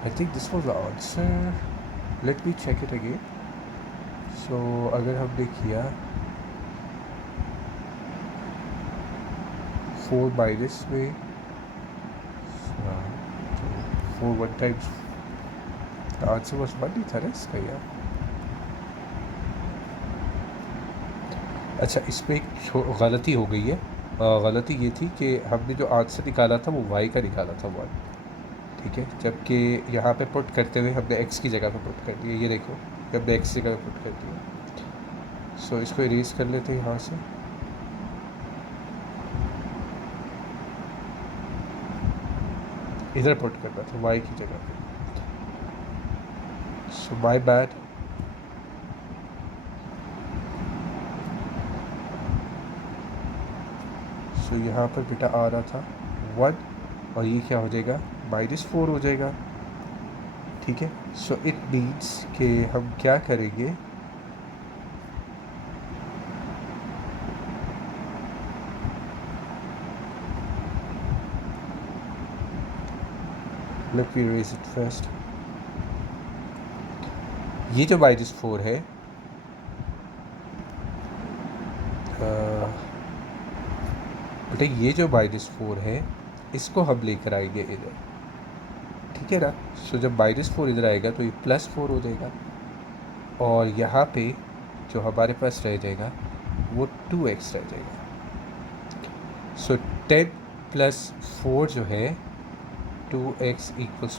I think this was the answer. Let me check it again. So अगर हमने किया 4 minus में 4 1 times, the answer was 1 ही था ना इसका यार. अच्छा, इसमें एक गलती हो गई है. गलती ये थी कि हमने जो आंसर निकाला था वो y का निकाला था 1, ठीक है, जबकि यहाँ पे पुट करते हुए हमने x की जगह पे पुट कर दिया. ये देखो, हमने x की जगह पे पुट कर दिया. सो इसको इरेज कर लेते हैं यहाँ से. इधर पुट करना था y की जगह पे. So my bad. सो यहाँ पर बेटा आ रहा था 1 और ये क्या हो जाएगा? -4 हो जाएगा, ठीक है. सो इट मीन्स कि हम क्या करेंगे, let me raise it first. ये जो -4 है, बेटा ये जो -4 है इसको हम लेकर आएंगे इधर, ठीक है ना. सो जब -4 इधर आएगा तो ये +4 हो जाएगा और यहाँ पे जो हमारे पास रह जाएगा वो 2x रह जाएगा. सो 10 + 4 जो है 2x =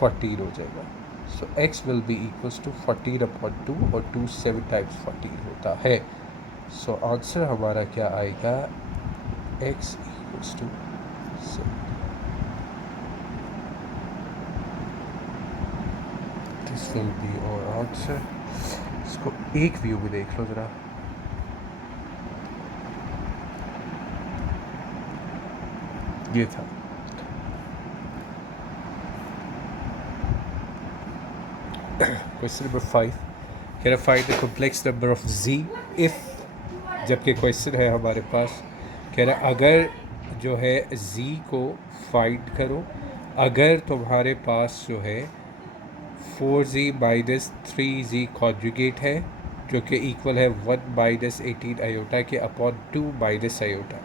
14 हो जाएगा. So x will be equals to 14/2 और 2 7 टाइम्स 14 होता है. सो आंसर हमारा क्या आएगा? x = 7. दिस विल बी और आंसर. इसको एक व्यू में देख लो ज़रा. ये था. क्वेश्चन नंबर 5 कह रहा find the complex number of z if, जबकि क्वेश्चन है हमारे पास कह रहा अगर जो है z को फाइंड करो अगर तुम्हारे पास जो है 4z - 3z कॉन्जुगेट है जो कि इक्वल है 1 - 18 आयोटा के अपॉन 2 - आयोटा.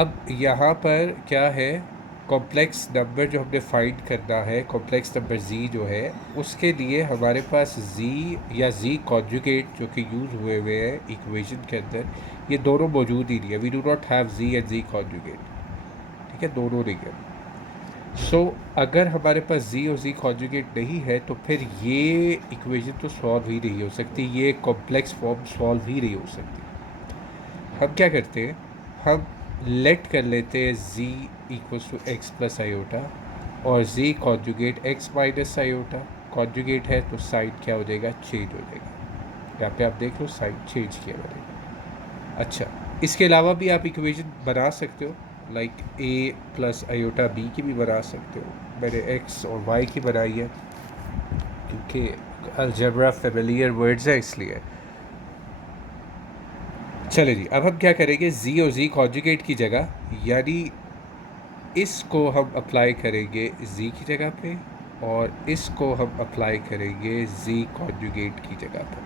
अब यहाँ पर क्या है, कॉम्प्लेक्स नंबर जो हमने फाइंड करना है, कॉम्प्लेक्स नंबर z जो है उसके लिए हमारे पास z या z कॉन्जुगेट जो कि यूज़ हुए हैं इक्वेशन के अंदर, ये दोनों मौजूद ही नहीं है. We do not have z and z conjugate, ठीक है, दोनों नहीं है. सो अगर हमारे पास z और z कॉन्जुगेट नहीं है तो फिर ये इक्वेशन तो सॉल्व ही नहीं हो सकती, ये कॉम्प्लेक्स फॉर्म सॉल्व ही नहीं हो सकती. हम क्या करते हैं, हम लेट कर लेते हैं z = x + आयोटा और z conjugate x - iota. Conjugate है तो साइन क्या हो जाएगा? चेंज हो जाएगा. यहाँ पे आप देख लो साइन चेंज किया मैंने. अच्छा, इसके अलावा भी आप इक्वेशन बना सकते हो, लाइक a + आयोटा b की भी बना सकते हो. मैंने x और y की बनाई है क्योंकि अलजेब्रा फेमिलियर वर्ड्स है इसलिए. चले जी, अब हम क्या करेंगे, z और z कॉन्जुगेट की जगह, यानी इसको हम अप्लाई करेंगे z की जगह पे और इसको हम अप्लाई करेंगे z कॉन्जुगेट की जगह पर,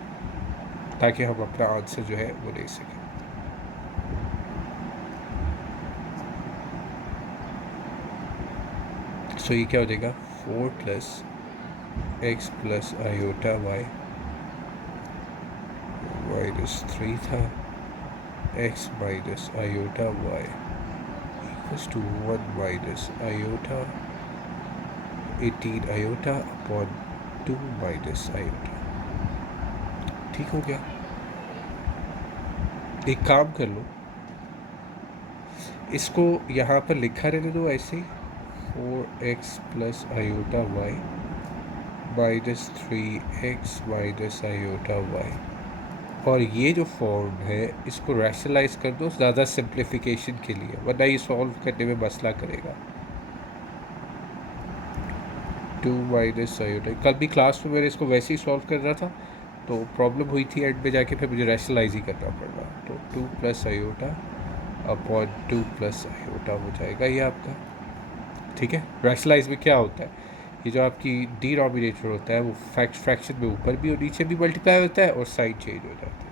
ताकि हम अपना आंसर जो है वो ले सकें. सो ये क्या हो जाएगा? 4 + x + आयोटा y -3 था, x - iota y = 1 - iota 18 iota upon 2 - iota. ठीक हो गया. एक काम कर लो, इसको यहाँ पर लिखा रहने दो ऐसे ही, 4x + iota y -3x - iota y. और ये जो फॉर्म है इसको रैशनलाइज कर दो ज़्यादा सिंप्लीफिकेशन के लिए, वरना ये सॉल्व करने में मसला करेगा. 2 माइनस आयोटा। कल भी क्लास में मैंने इसको वैसे ही सॉल्व कर रहा था, तो प्रॉब्लम हुई थी एंड में जाके, फिर मुझे रैशनलाइज ही करना पड़ रहा। तो 2 plus iota upon 2 plus iota हो जाएगा ये आपका। ठीक है, रैशनलाइज में क्या होता है, ये जो आपकी डिनोमिनेटर होता है वो फ्रैक्शन में ऊपर भी और नीचे भी मल्टीप्लाई होता है और साइन चेंज हो जाता है।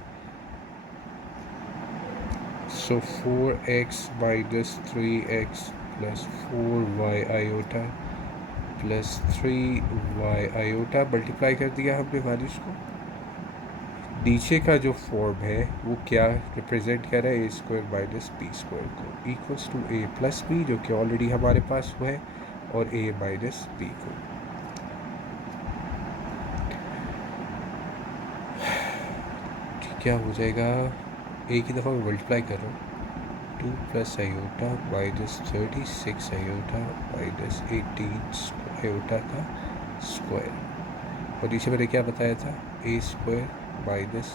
सो 4x minus 3x plus 4y iota plus 3y iota multiply कर दिया हमने वैल्यूज को। नीचे का जो फॉर्म है वो क्या रिप्रेजेंट कर रहा है, a square minus b square को equals to a plus b, जो कि ऑलरेडी हमारे पास हुआ है, और ए माइनस बी को। क्या हो जाएगा, एक ही दफ़ा मैं मल्टीप्लाई कर रहा हूँ, 2 plus iota minus 36 iota minus 18 iota का स्क्वायर, और नीचे मैंने क्या बताया था, ए स्क्वायर माइनस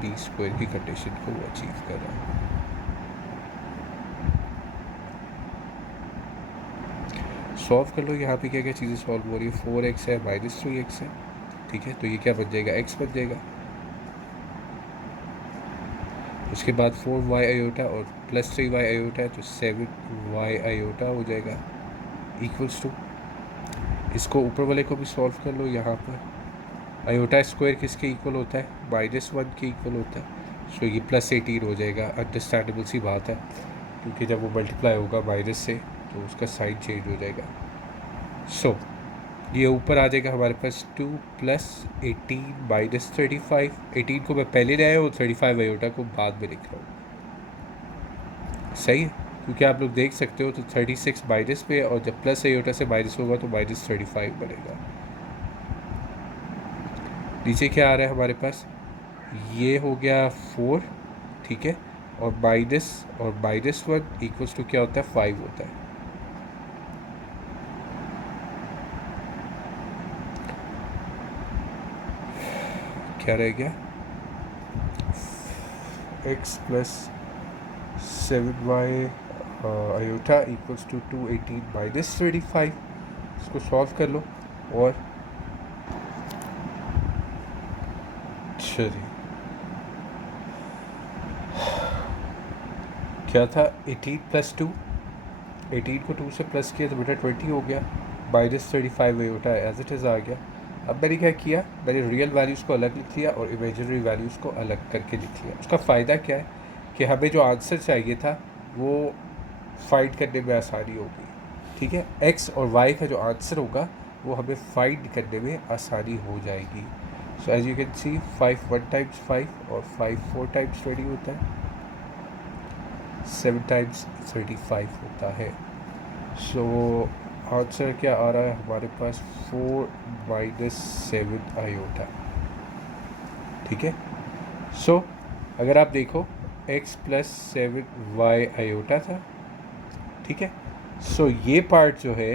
बी स्क्वायर की कंडीशन को अचीव कर रहा है। सॉल्व कर लो, यहाँ पे क्या क्या चीज़ें सॉल्व हो रही है, 4x है माइनस 3x है। ठीक है, तो ये क्या बन जाएगा, x बन जाएगा। उसके बाद 4y आयोटा और प्लस 3y आयोटा है, तो 7y आयोटा हो जाएगा इक्वल्स टू, इसको ऊपर वाले को भी सॉल्व कर लो। यहाँ पर आयोटा स्क्वायर किसके इक्वल होता है, -1 के इक्वल होता है, सो ये प्लस 18 हो जाएगा। अंडरस्टैंडेबल सी बात है, क्योंकि जब वो मल्टीप्लाई होगा माइनस से तो उसका साइन चेंज हो जाएगा। सो ये ऊपर आ जाएगा हमारे पास 2 प्लस 18 माइनस 35। 18 को मैं पहले ले आया हूँ, 35 आयोटा को बाद में लिख रहा हूँ। सही है, क्योंकि आप लोग देख सकते हो तो 36 माइनस पे, और जब प्लस आयोटा से माइनस होगा तो माइनस 35 बनेगा। नीचे क्या आ रहा है हमारे पास, ये हो गया 4, ठीक है, और -1 इक्वल्स टू क्या होता है, 5 होता है। क्या रह गया, x plus 7y iota equals to 218 minus 35। इसको सॉल्व कर लो, और चलिए क्या था, 18 प्लस 2, 18 को 2 से प्लस किया तो बेटा 20 हो गया, minus 35 iota as it is आ गया। अब मैंने क्या किया, मैंने रियल वैल्यूज़ को अलग लिख लिया और इमेजिनरी वैल्यूज़ को अलग करके लिख लिया। उसका फ़ायदा क्या है कि हमें जो आंसर चाहिए था वो फाइंड करने में आसानी होगी। ठीक है, एक्स और वाई का जो आंसर होगा वो हमें फाइंड करने में आसानी हो जाएगी। So as you can see 5 1 times 5 और 5 4 टाइम्स 20 होता है, 7 टाइम्स 35 होता है। सो आंसर क्या आ रहा है हमारे पास, 4 माइनस 7 आयोटा। ठीक है, सो अगर आप देखो x प्लस 7y आयोटा था। ठीक है, सो ये पार्ट जो है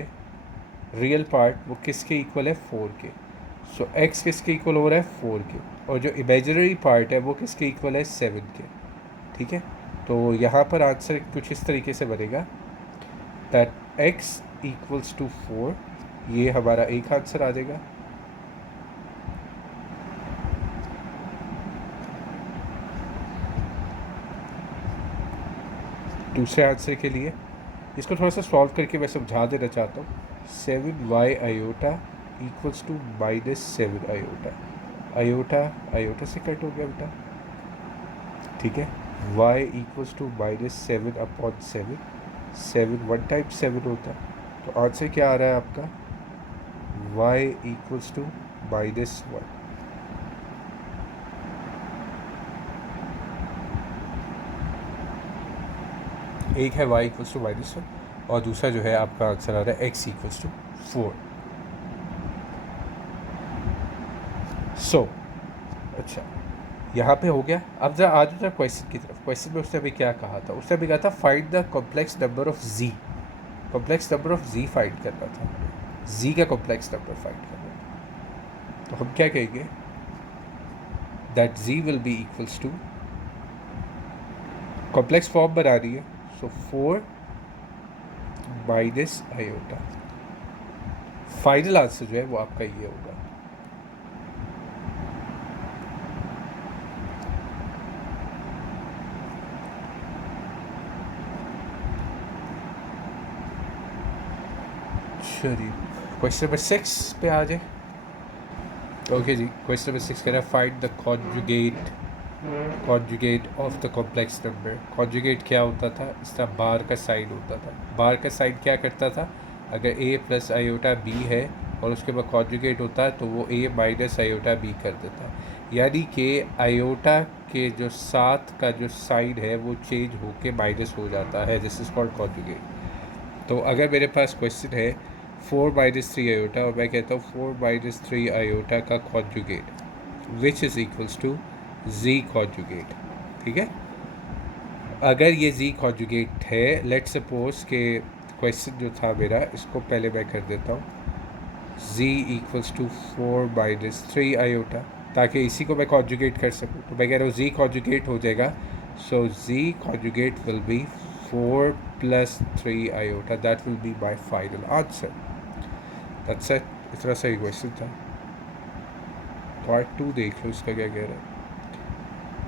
रियल पार्ट वो किसके इक्वल है, 4 के। सो x किसके इक्वल हो रहा है, 4 के, और जो इमेजिनरी पार्ट है वो किसके इक्वल है, 7 के। ठीक है, तो यहाँ पर आंसर कुछ इस तरीके से बनेगा दैट x इक्वल्स टू 4, ये हमारा एक आंसर आ जाएगा। दूसरे आंसर के लिए इसको थोड़ा सा सॉल्व करके मैं समझा देना चाहता हूँ। 7y iota equals to -7 iota, iota iota से कट हो गया बेटा। ठीक है, y equals to -7 upon 7, 7 1 times 7 होता है, तो आंसर क्या आ रहा है आपका, y इक्वल्स टू -1। एक है y इक्वल्स टू -1 और दूसरा जो है आपका आंसर आ रहा है x इक्वल्स टू 4। सो अच्छा, यहाँ पे हो गया। अब जरा आज जरा क्वेश्चन की तरफ। क्वेश्चन में उसने अभी क्या कहा था, उसने अभी कहा था find the complex number of z। Complex number of z find करना था, z का कॉम्प्लेक्स नंबर फाइंड करना था। तो हम क्या कहेंगे, that z will be equals to, complex form बना रही है, so 4 minus iota, final answer जो है वो आपका ये होगा। चलिए क्वेश्चन नंबर 6 पे आ जाए। ओके जी, क्वेश्चन नंबर 6 कह रहा है find the conjugate of the complex number. Conjugate क्या होता था? इसका बार का साइन होता था। बार का साइन क्या करता था? अगर a प्लस आयोटा b है और उसके बाद कॉन्जुगेट होता है तो वो a माइनस आयोटा b कर देता है। यानी कि आयोटा के जो साथ का जो साइन है वो चेंज होके माइनस हो जाता है। This is called conjugate. तो अगर मेरे पास क्वेश्चन है 4-3 आयोटा और मैं कहता हूँ 4-3 आयोटा का conjugate which is equals to z conjugate. ठीक है, अगर ये z कॉन्जुगेट है, लेट सपोज के क्वेश्चन जो था मेरा, इसको पहले मैं कर देता हूँ z इक्वल्स टू 4-3 आयोटा, ताकि इसी को मैं कॉन्जुगेट कर सकूँ। तो मैं कह रहा हूँ z कॉन्जुगेट हो जाएगा, सो z conjugate will B 4+3 iota. That will be my final answer. That's it. इतना सही क्वेश्चन था। पार्ट 2 देख लो इसका क्या कह रहा है।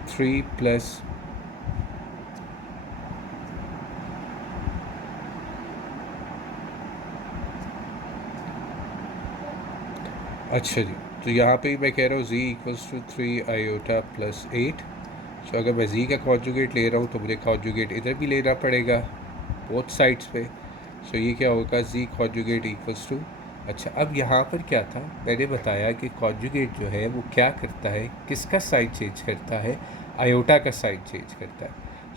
3 प्लस अच्छा जी, तो यहाँ पे मैं कह रहा हूँ z equals to 3 iota plus 8। So अगर मैं z का कॉन्जुगेट ले रहा हूँ तो मुझे कॉन्जुगेट इधर भी लेना पड़ेगा बोथ साइड्स पे। सो ये क्या होगा, z कॉन्जुगेट इक्वल्स टू। अच्छा, अब यहाँ पर क्या था, मैंने बताया कि कॉन्जुगेट जो है वो क्या करता है, किसका साइन चेंज करता है? आयोटा का साइन चेंज करता है।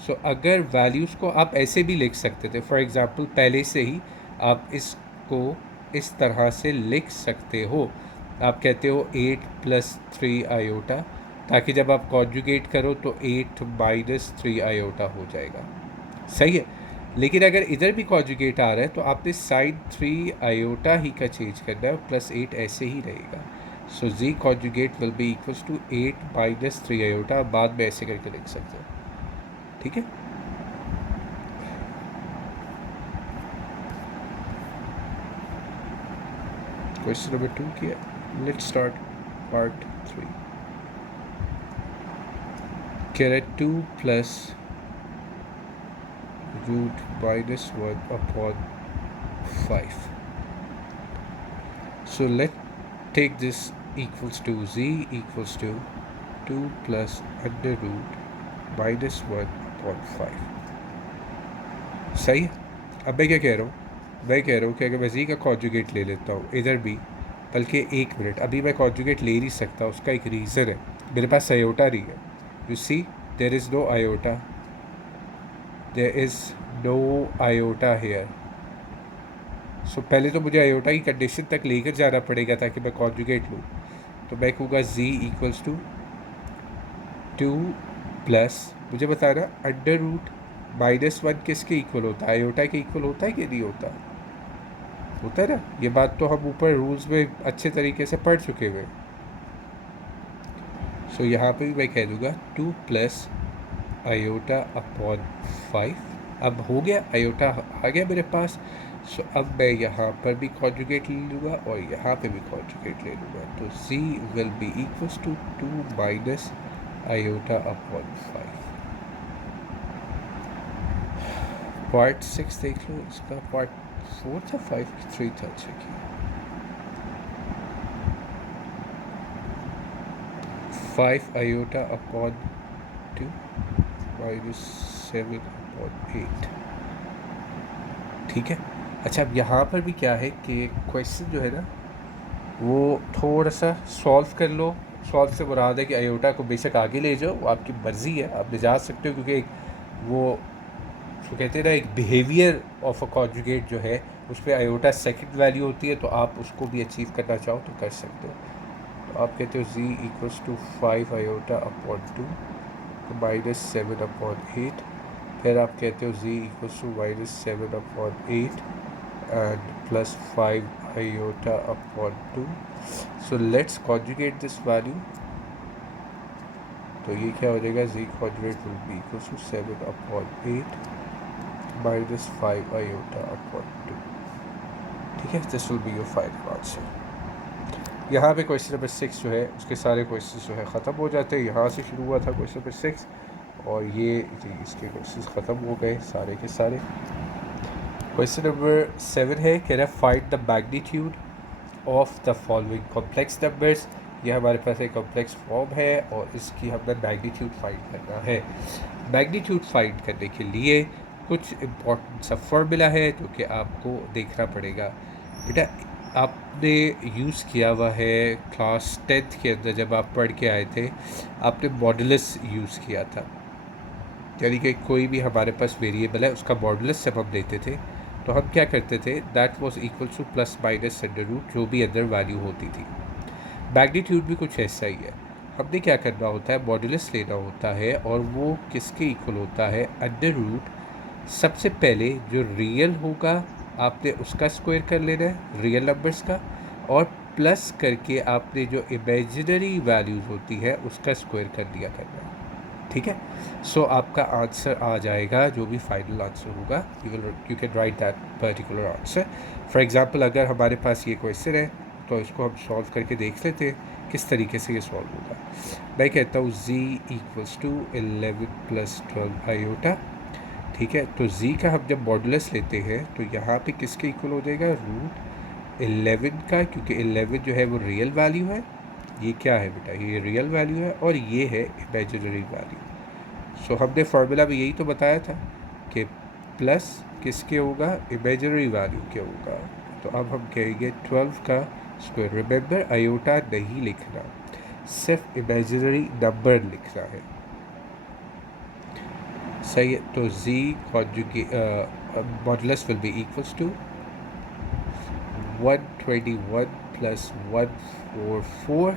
सो अगर वैल्यूज़ को आप ऐसे भी लिख सकते थे, फॉर एग्ज़ाम्पल पहले से ही आप इसको इस तरह से लिख सकते हो। आप कहते हो 8+3 आयोटा, ताकि जब आप कॉन्जुगेट करो तो 8-3 आयोटा हो जाएगा। सही है, लेकिन अगर इधर भी कॉन्जुगेट आ रहा है तो आपने साइन 3 आयोटा ही का चेंज करना है, +8 ऐसे ही रहेगा। So z conjugate will be equals to 8-3 iota. बाद में ऐसे करके लिख सकते हैं। ठीक है, क्वेश्चन नंबर 2 किया। Let's start part 3। कह रहा है 2 plus root -1/5. So let take this equals to z equals to 2 plus under root -1/5. सही है। अब मैं क्या कह रहा हूँ, मैं कह रहा हूँ कि अगर मैं z का कॉन्जुगेट ले लेता हूँ इधर भी, बल्कि 1 मिनट, अभी मैं कॉन्जुगेट ले नहीं सकता। उसका एक रीज़न है, मेरे पास आयोटा नहीं है। You see, there is no iota, there is no iota here. So पहले तो मुझे आयोटा की कंडीशन तक लेकर जाना पड़ेगा ताकि मैं कॉन्जुगेट लूँ। तो मैं कहूँगा z इक्वल्स टू 2 प्लस, मुझे बताना अंडर रूट -1 किसके इक्वल होता है? आयोटा के इक्वल होता है कि नहीं होता? होता है ना। ये बात तो हम ऊपर रूल्स में अच्छे तरीके से पढ़ चुके हुए। सो यहाँ पे भी मैं कह दूँगा 2 प्लस आयोटा अपॉन 5। अब हो गया, आयोटा आ गया मेरे पास। सो अब मैं यहाँ पर भी कॉन्जुगेट ले लूँगा और यहाँ पे भी कॉन्जुगेट ले लूँगा। तो z will be equals to 2 minus iota upon 5। Part 6 देख लो, इसका पार्ट 4 था, 5 3 था। अच्छा, 5 आयोटा अपॉन 2 माइनस 7 अपॉन 8। ठीक है। अच्छा, अब यहाँ पर भी क्या है कि क्वेश्चन जो है ना वो थोड़ा सा सॉल्व कर लो। सॉल्व से मुराद है कि आयोटा को बेशक आगे ले जाओ, वो आपकी मर्ज़ी है, आप ले जा सकते हो, क्योंकि वो जो कहते हैं ना, एक बिहेवियर ऑफ अ कॉन्जुगेट जो है उस पर आयोटा सेकंड वैल्यू होती है, तो आप उसको भी अचीव करना चाहो तो कर सकते हो। तो आप कहते हो z equals to 5 iota upon 2 तो -7 अपॉन 8। फिर आप कहते हो z equals to -7 upon 8 and plus 5 iota upon 2. So let's conjugate this value. तो ये क्या हो जाएगा, z conjugate will be equals to 7 upon 8 minus 5 iota upon 2. ठीक है, this will be your final answer. यहाँ पे क्वेश्चन नंबर 6 जो है उसके सारे क्वेश्चन जो है ख़त्म हो जाते हैं। यहाँ से शुरू हुआ था क्वेश्चन नंबर 6 और ये इसके क्वेश्चन ख़त्म हो गए सारे के सारे। क्वेश्चन नंबर 7 है, कह रहा है find the magnitude of the following complex numbers. ये हमारे पास एक कॉम्प्लेक्स फॉर्म है और इसकी हमने मैग्नीट्यूड फाइंड करना है। मैग्नीट्यूड फाइंड करने के लिए कुछ इम्पोर्टेंट सा फॉर्मूला है जो कि आपको देखना पड़ेगा। बेटा आपने यूज़ किया हुआ है क्लास 10th के अंदर, जब आप पढ़ के आए थे आपने मॉडुलस यूज़ किया था, यानी कि कोई भी हमारे पास वेरिएबल है उसका मॉडुलस जब हम देते थे तो हम क्या करते थे, that was equal to plus minus under root जो भी अंदर वैल्यू होती थी। मैग्नीट्यूड भी कुछ ऐसा ही है। हमने क्या करना होता है, मॉडुलस लेना होता है और वो किसके इक्वल होता है, अंडर रूट सबसे पहले जो रियल होगा आपने उसका स्क्वायर कर लेना है, रियल नंबर्स का, और प्लस करके आपने जो इमेजिनरी वैल्यूज़ होती है उसका स्क्वायर कर दिया करना है। ठीक है, सो आपका आंसर आ जाएगा जो भी फाइनल आंसर होगा, you can write that particular answer. For example अगर हमारे पास ये क्वेश्चन है तो इसको हम सॉल्व करके देख लेते हैं किस तरीके से ये सॉल्व होगा। मैं कहता हूँ z equals to 11 plus 12 iota. ठीक है, तो z का हम जब मॉडुलस लेते हैं तो यहाँ पे किसके इक्वल हो जाएगा, रूट 11 का, क्योंकि 11 जो है वो रियल वैल्यू है। ये क्या है बेटा, ये रियल वैल्यू है और ये है इमेजिनरी वैल्यू। सो हमने फार्मूला में यही तो बताया था कि प्लस किसके होगा, इमेजिनरी वैल्यू के होगा। तो अब हम कहेंगे 12 का स्क्वायर। रिमेंबर आयोटा नहीं लिखना, सिर्फ इमेजिनरी नंबर लिखना है। सही है, तो z modulus will be equals to 121 plus 144,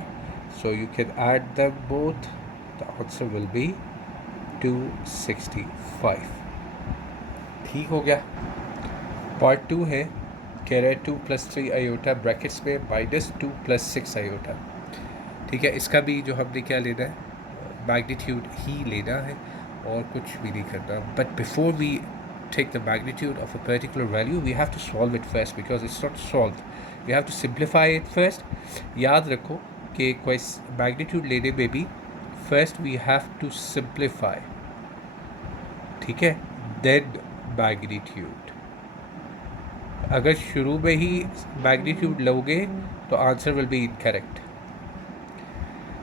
so you can add them both, the answer will be 265। ठीक हो गया। पार्ट 2 है, कह रहे 2 + 3 आयोटा ब्रैकेट्स में -2 + 6 आयोटा। ठीक है, इसका भी जो हमने क्या लेना है, मैग्नीट्यूड ही लेना है और कुछ भी नहीं करना। But before we take the magnitude of a particular value, we have to solve it first because it's not solved. We have to simplify it first. याद रखो कि कोई मैग्नीट्यूड लेने में भी first we have to simplify, ठीक है, then magnitude। अगर शुरू में ही मैग्नीट्यूड लोगे तो आंसर विल बी इनकरेक्ट।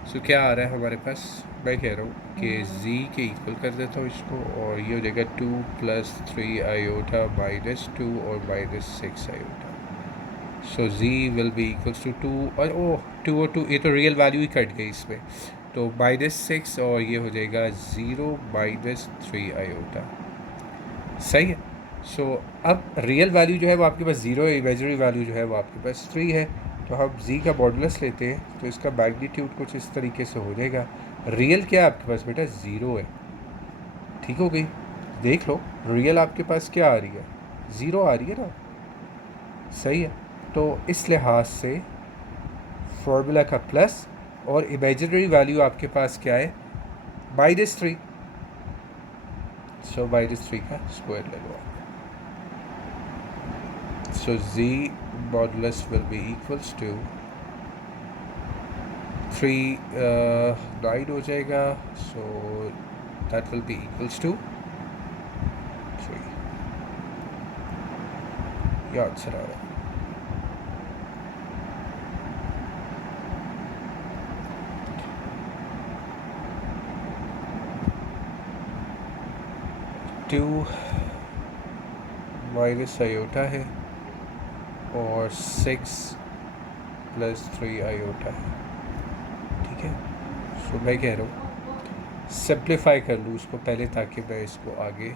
सो क्या आ रहा है हमारे पास, मैं कह रहा हूँ कि z के इक्वल कर देता हूँ इसको और ये हो जाएगा 2 + 3 आयोटा -2 और -6 iota. So z will be equals to 2 और 2 और 2, ये तो रियल वैल्यू ही कट गई इसमें, तो -6 और ये हो जाएगा 0 - 3 आयोटा। सही है। सो अब रियल वैल्यू जो है वो आपके पास 0 है, इमेजिनरी वैल्यू जो है वो आपके पास 3 है। तो हम z का मॉडुलस लेते हैं तो इसका मैग्नीट्यूड कुछ इस तरीके से हो जाएगा। रियल क्या है आपके पास बेटा, 0 है। ठीक हो गई, देख लो रियल आपके पास क्या आ रही है, 0 आ रही है ना। सही है, तो इस लिहाज से फॉर्मूला का प्लस और इमेजिनरी वैल्यू आपके पास क्या है, -3। सो -3 का स्क्वायर ले लो। सो z modulus will be equals to 9 हो जाएगा, so that will be equals to 3। ये आंसर आ रहा है। टू माइनस आयोटा है और 6 + 3 आयोटा है। ठीक है, सो मैं कह रहा हूँ सिंप्लीफाई कर लूँ इसको पहले ताकि मैं इसको आगे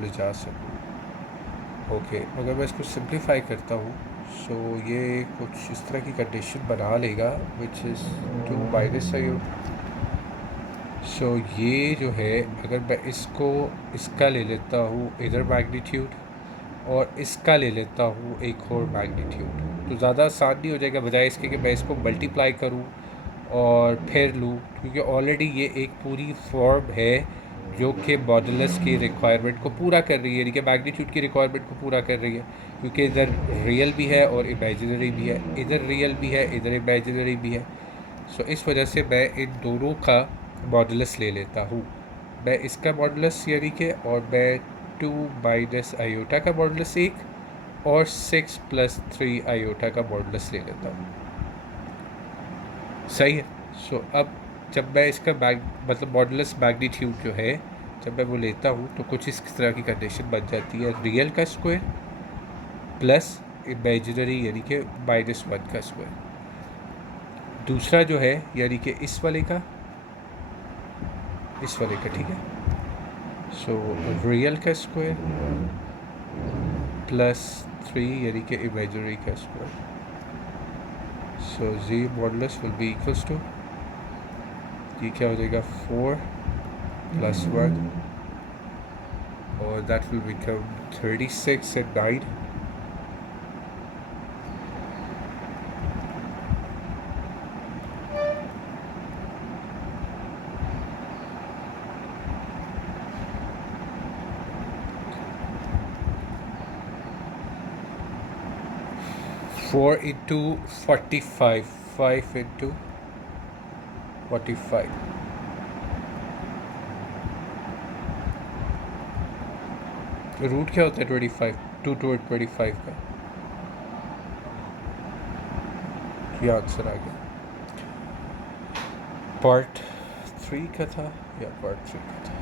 ले जा सकूँ। ओके, अगर मैं इसको सिंप्लीफाई करता हूँ सो ये कुछ इस तरह की कंडीशन बना लेगा which is 2 minus iota. So ये जो है अगर मैं इसको इसका ले लेता हूँ इधर मैग्नीट्यूड और इसका ले लेता हूँ एक और मैग्नीट्यूड, तो ज़्यादा आसान नहीं हो जाएगा, बजाय इसके कि मैं इसको मल्टीप्लाई करूँ और फिर लूँ, क्योंकि ऑलरेडी ये एक पूरी फॉर्म है जो कि मॉडुलस की रिक्वायरमेंट को पूरा कर रही है, यानी कि मैग्नीट्यूड की रिक्वायरमेंट को पूरा कर रही है, क्योंकि इधर रियल भी है और इमेजिनरी भी है, इधर रियल भी है इधर इमेजिनरी भी है। सो इस वजह से मैं इन दोनों का मॉडुलस ले लेता हूँ। मैं इसका मॉडुलस यानी कि, और मैं 2 माइनस आयोटा का मॉडुलस 1 और 6 प्लस 3 आयोटा का मॉडुलस ले लेता हूँ। सही है। सो अब जब मैं इसका मतलब मॉडुलस मैग्नीट्यूड जो है, जब मैं वो लेता हूँ तो कुछ इस तरह की कंडीशन बन जाती है, रियल का स्क्वायर प्लस इमेजिनरी यानी कि -1 का स्क्वायर। दूसरा जो है यानी कि इस वाले का ठीक है। सो रियल का स्क्वायर प्लस 3 यानी कि इमेजिनरी का square. So z modulus will be equals to, ये क्या हो जाएगा 4 प्लस 1 और that will become 36 and 9। Four into 45, 5 into 45। Root क्या होता है 25, 2/25 का? ये आंसर आ गया। पार्ट 3 का था या पार्ट 3 का था?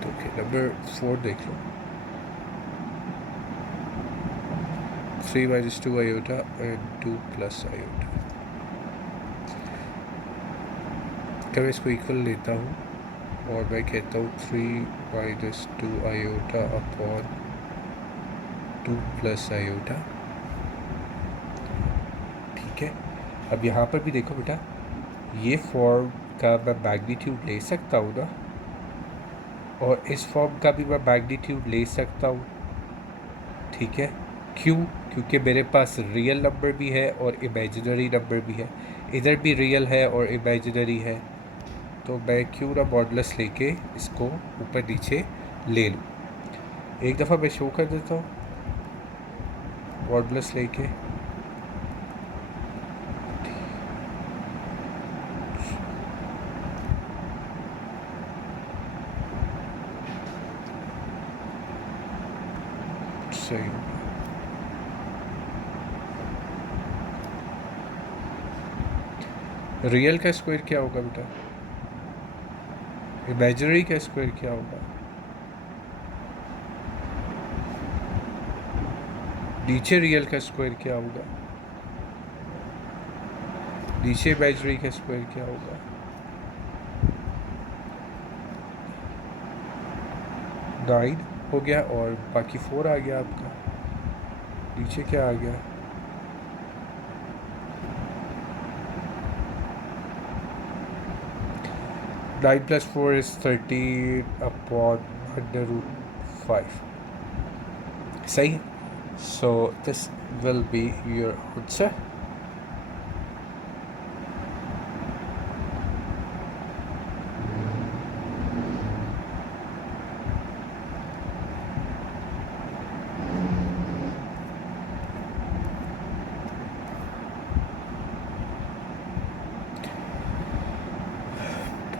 तो नंबर 4 देख लो। 3 minus 2 iota and 2 plus iota। क्या मैं इसको इक्वल लेता हूँ और मैं कहता हूँ 3 minus 2 iota upon 2 plus iota। ठीक है। अब यहाँ पर भी देखो बेटा, ये फॉर्म का मैं मैग्नीट्यूड ले सकता हूँ ना, और इस फॉर्म का भी मैं मैग्नीट्यूड ले सकता हूँ। ठीक है। क्यों? क्योंकि मेरे पास रियल नंबर भी है और इमेजिनरी नंबर भी है, इधर भी रियल है और इमेजिनरी है, तो मैं क्यों ना मॉडुलस लेके इसको ऊपर नीचे ले लूँ। एक दफ़ा मैं शो कर देता हूँ मॉडुलस लेके। सही। रियल का स्क्वायर क्या होगा बेटा? इमेजिनरी का स्क्वायर क्या होगा? नीचे रियल का स्क्वायर क्या होगा? नीचे इमेजिनरी का स्क्वायर क्या होगा? नाइन हो गया और बाकी 4 आ गया आपका। नीचे क्या आ गया? Nine plus 4 is 13 upon √5। सही। So this will be your answer.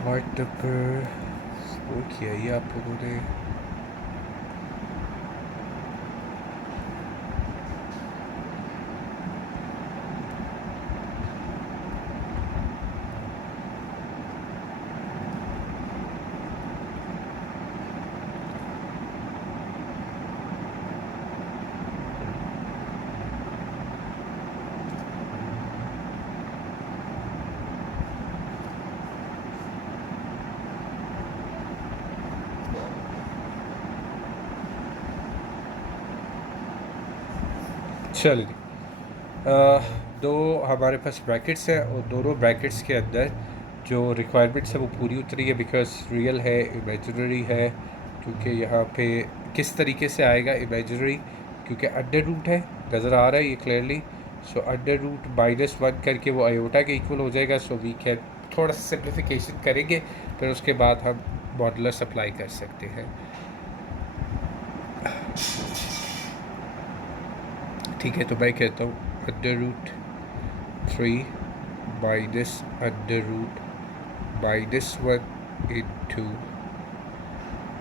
Part number 4 किया ये आप लोगों ने। चलिए, दो हमारे पास ब्रैकेट्स हैं और दोनों ब्रैकेट्स के अंदर जो रिक्वायरमेंट्स है वो पूरी उतरी है, बिकॉज रियल है इमेजिनरी है। क्योंकि यहाँ पे किस तरीके से आएगा इमेजिनरी, क्योंकि अंडर रूट है, नज़र आ रहा है ये क्लियरली। सो अंडर रूट -1 करके वो आयोटा के इक्वल हो जाएगा। सो वी कैन थोड़ा सा सिंप्लीफिकेशन करेंगे, फिर उसके बाद हम मॉडुलस अप्लाई कर सकते हैं। ठीक है, तो मैं कहता हूँ √3 माइनस -1 इंटू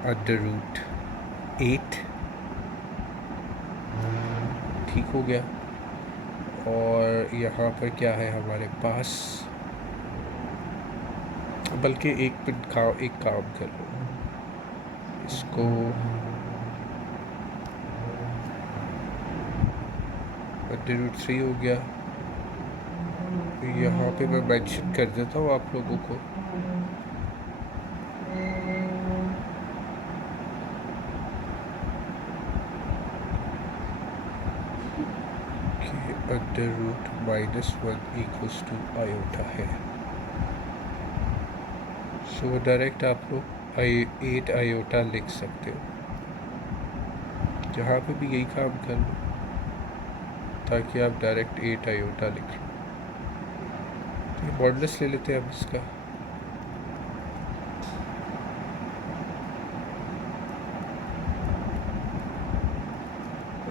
√8। ठीक हो गया। और यहाँ पर क्या है हमारे पास, बल्कि एक काम कर लो, इसको √3 हो गया। यहाँ पे मैं मेंशन कर देता हूँ आप लोगों को, √-1 इक्वल्स टू आयोटा है। सो डायरेक्ट आप लोग 8 आयोटा लिख सकते हो। जहाँ पे भी यही काम कर लो ताकि आप डायरेक्ट 8 आयोटा लिख लो। तो मॉडुलस ले लेते हैं अब इसका।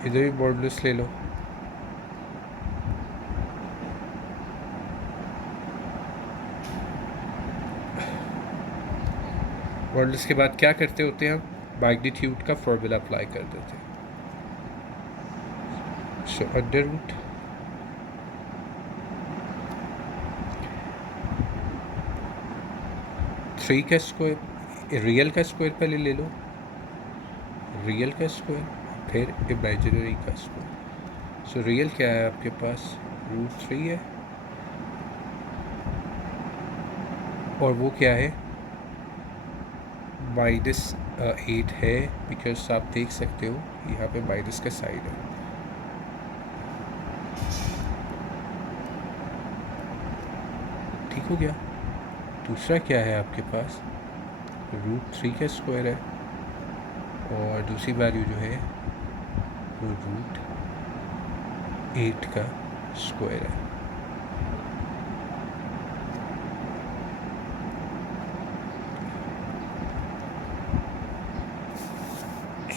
इधर भी मॉडुलस ले लो। मॉडुलस के बाद क्या करते होते हैं हम, मैग्नीट्यूड का फॉर्मूला अप्लाई कर देते हैं। सो अंडर रूट थ्री का स्क्वायर, रियल का स्क्वायर पहले ले लो, रियल का स्क्वायर फिर इमेजिनरी का स्क्वायर। सो रियल क्या है आपके पास, √3 है, और वो क्या है -8 है, बिकॉज आप देख सकते हो यहाँ पे माइनस का साइन है। ठीक हो गया। दूसरा क्या है आपके पास, √3 का स्क्वायर है, और दूसरी वैल्यू जो है वो √8 का स्क्वायर है।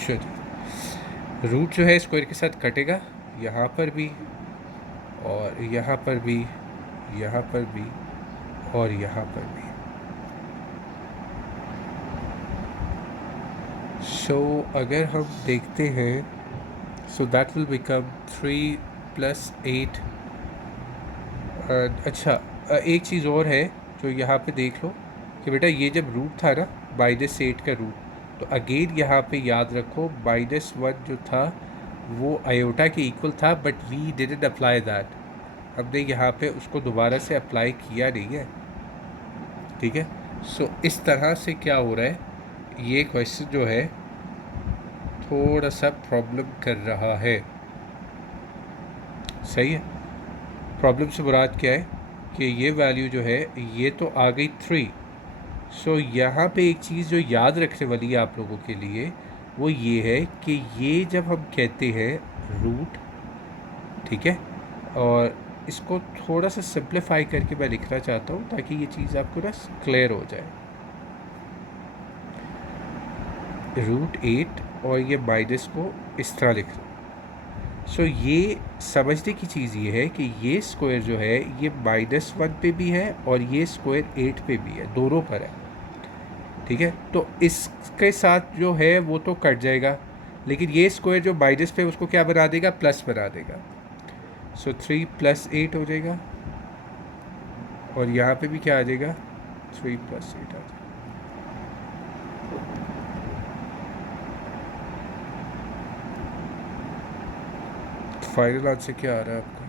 चलिए, रूट जो है स्क्वायर के साथ कटेगा, यहाँ पर भी और यहाँ पर भी, यहाँ पर भी और यहाँ पर भी। सो अगर हम देखते हैं, सो दैट विल बिकम 3 + 8। अच्छा, एक चीज़ और है जो यहाँ पे देख लो कि बेटा ये जब रूट था ना -8 का रूट, तो अगेन यहाँ पे याद रखो -1 जो था वो आयोटा के इक्वल था, but we didn't apply that. हमने यहाँ पे उसको दोबारा से अप्लाई किया नहीं है। ठीक है। सो इस तरह से क्या हो रहा है, ये क्वेश्चन जो है थोड़ा सा प्रॉब्लम कर रहा है। सही है। प्रॉब्लम से मुराद क्या है कि ये वैल्यू जो है ये तो आ गई 3। सो यहाँ पे एक चीज़ जो याद रखने वाली है आप लोगों के लिए वो ये है कि ये जब हम कहते हैं रूट, ठीक है, और इसको थोड़ा सा सिंप्लीफाई करके मैं लिखना चाहता हूँ ताकि ये चीज़ आपको ना क्लियर हो जाए। √8 और ये माइनस को इस तरह लिख लो। सो ये समझने की चीज़ ये है कि ये स्क्वायर जो है ये -1 पे भी है और ये स्क्वायर 8 पे भी है, दोनों पर है। ठीक है, तो इसके साथ जो है वो तो कट जाएगा, लेकिन ये स्क्वायर जो माइनस पे उसको क्या बना देगा, प्लस बना देगा। सो 3 + 8 हो जाएगा, और यहाँ पे भी क्या आ जाएगा, 3 + 8 आ जाएगा। फाइनल आंसर क्या आ रहा है आपका?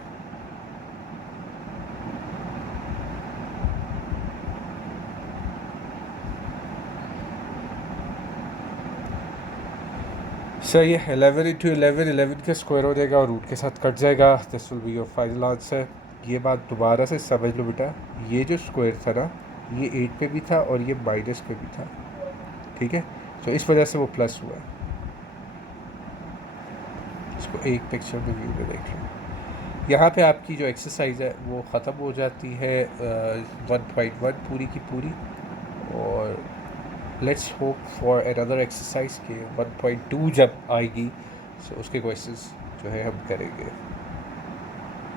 सही है। 11 × 11 का स्क्वायर हो जाएगा और रूट के साथ कट जाएगा। This will be your final answer. ये बात दोबारा से समझ लो बेटा, ये जो स्क्वायर था ना ये 8 पे भी था और ये माइनस पे भी था। ठीक है, तो इस वजह से वो प्लस हुआ है। इसको एक पिक्चर में व्यू में देख लो। यहाँ पे आपकी जो एक्सरसाइज है वो ख़त्म हो जाती है 1.1 पूरी की पूरी, और let's hope for another exercise के 1.2 जब आएगी तो उसके क्वेश्चंस जो है हम करेंगे।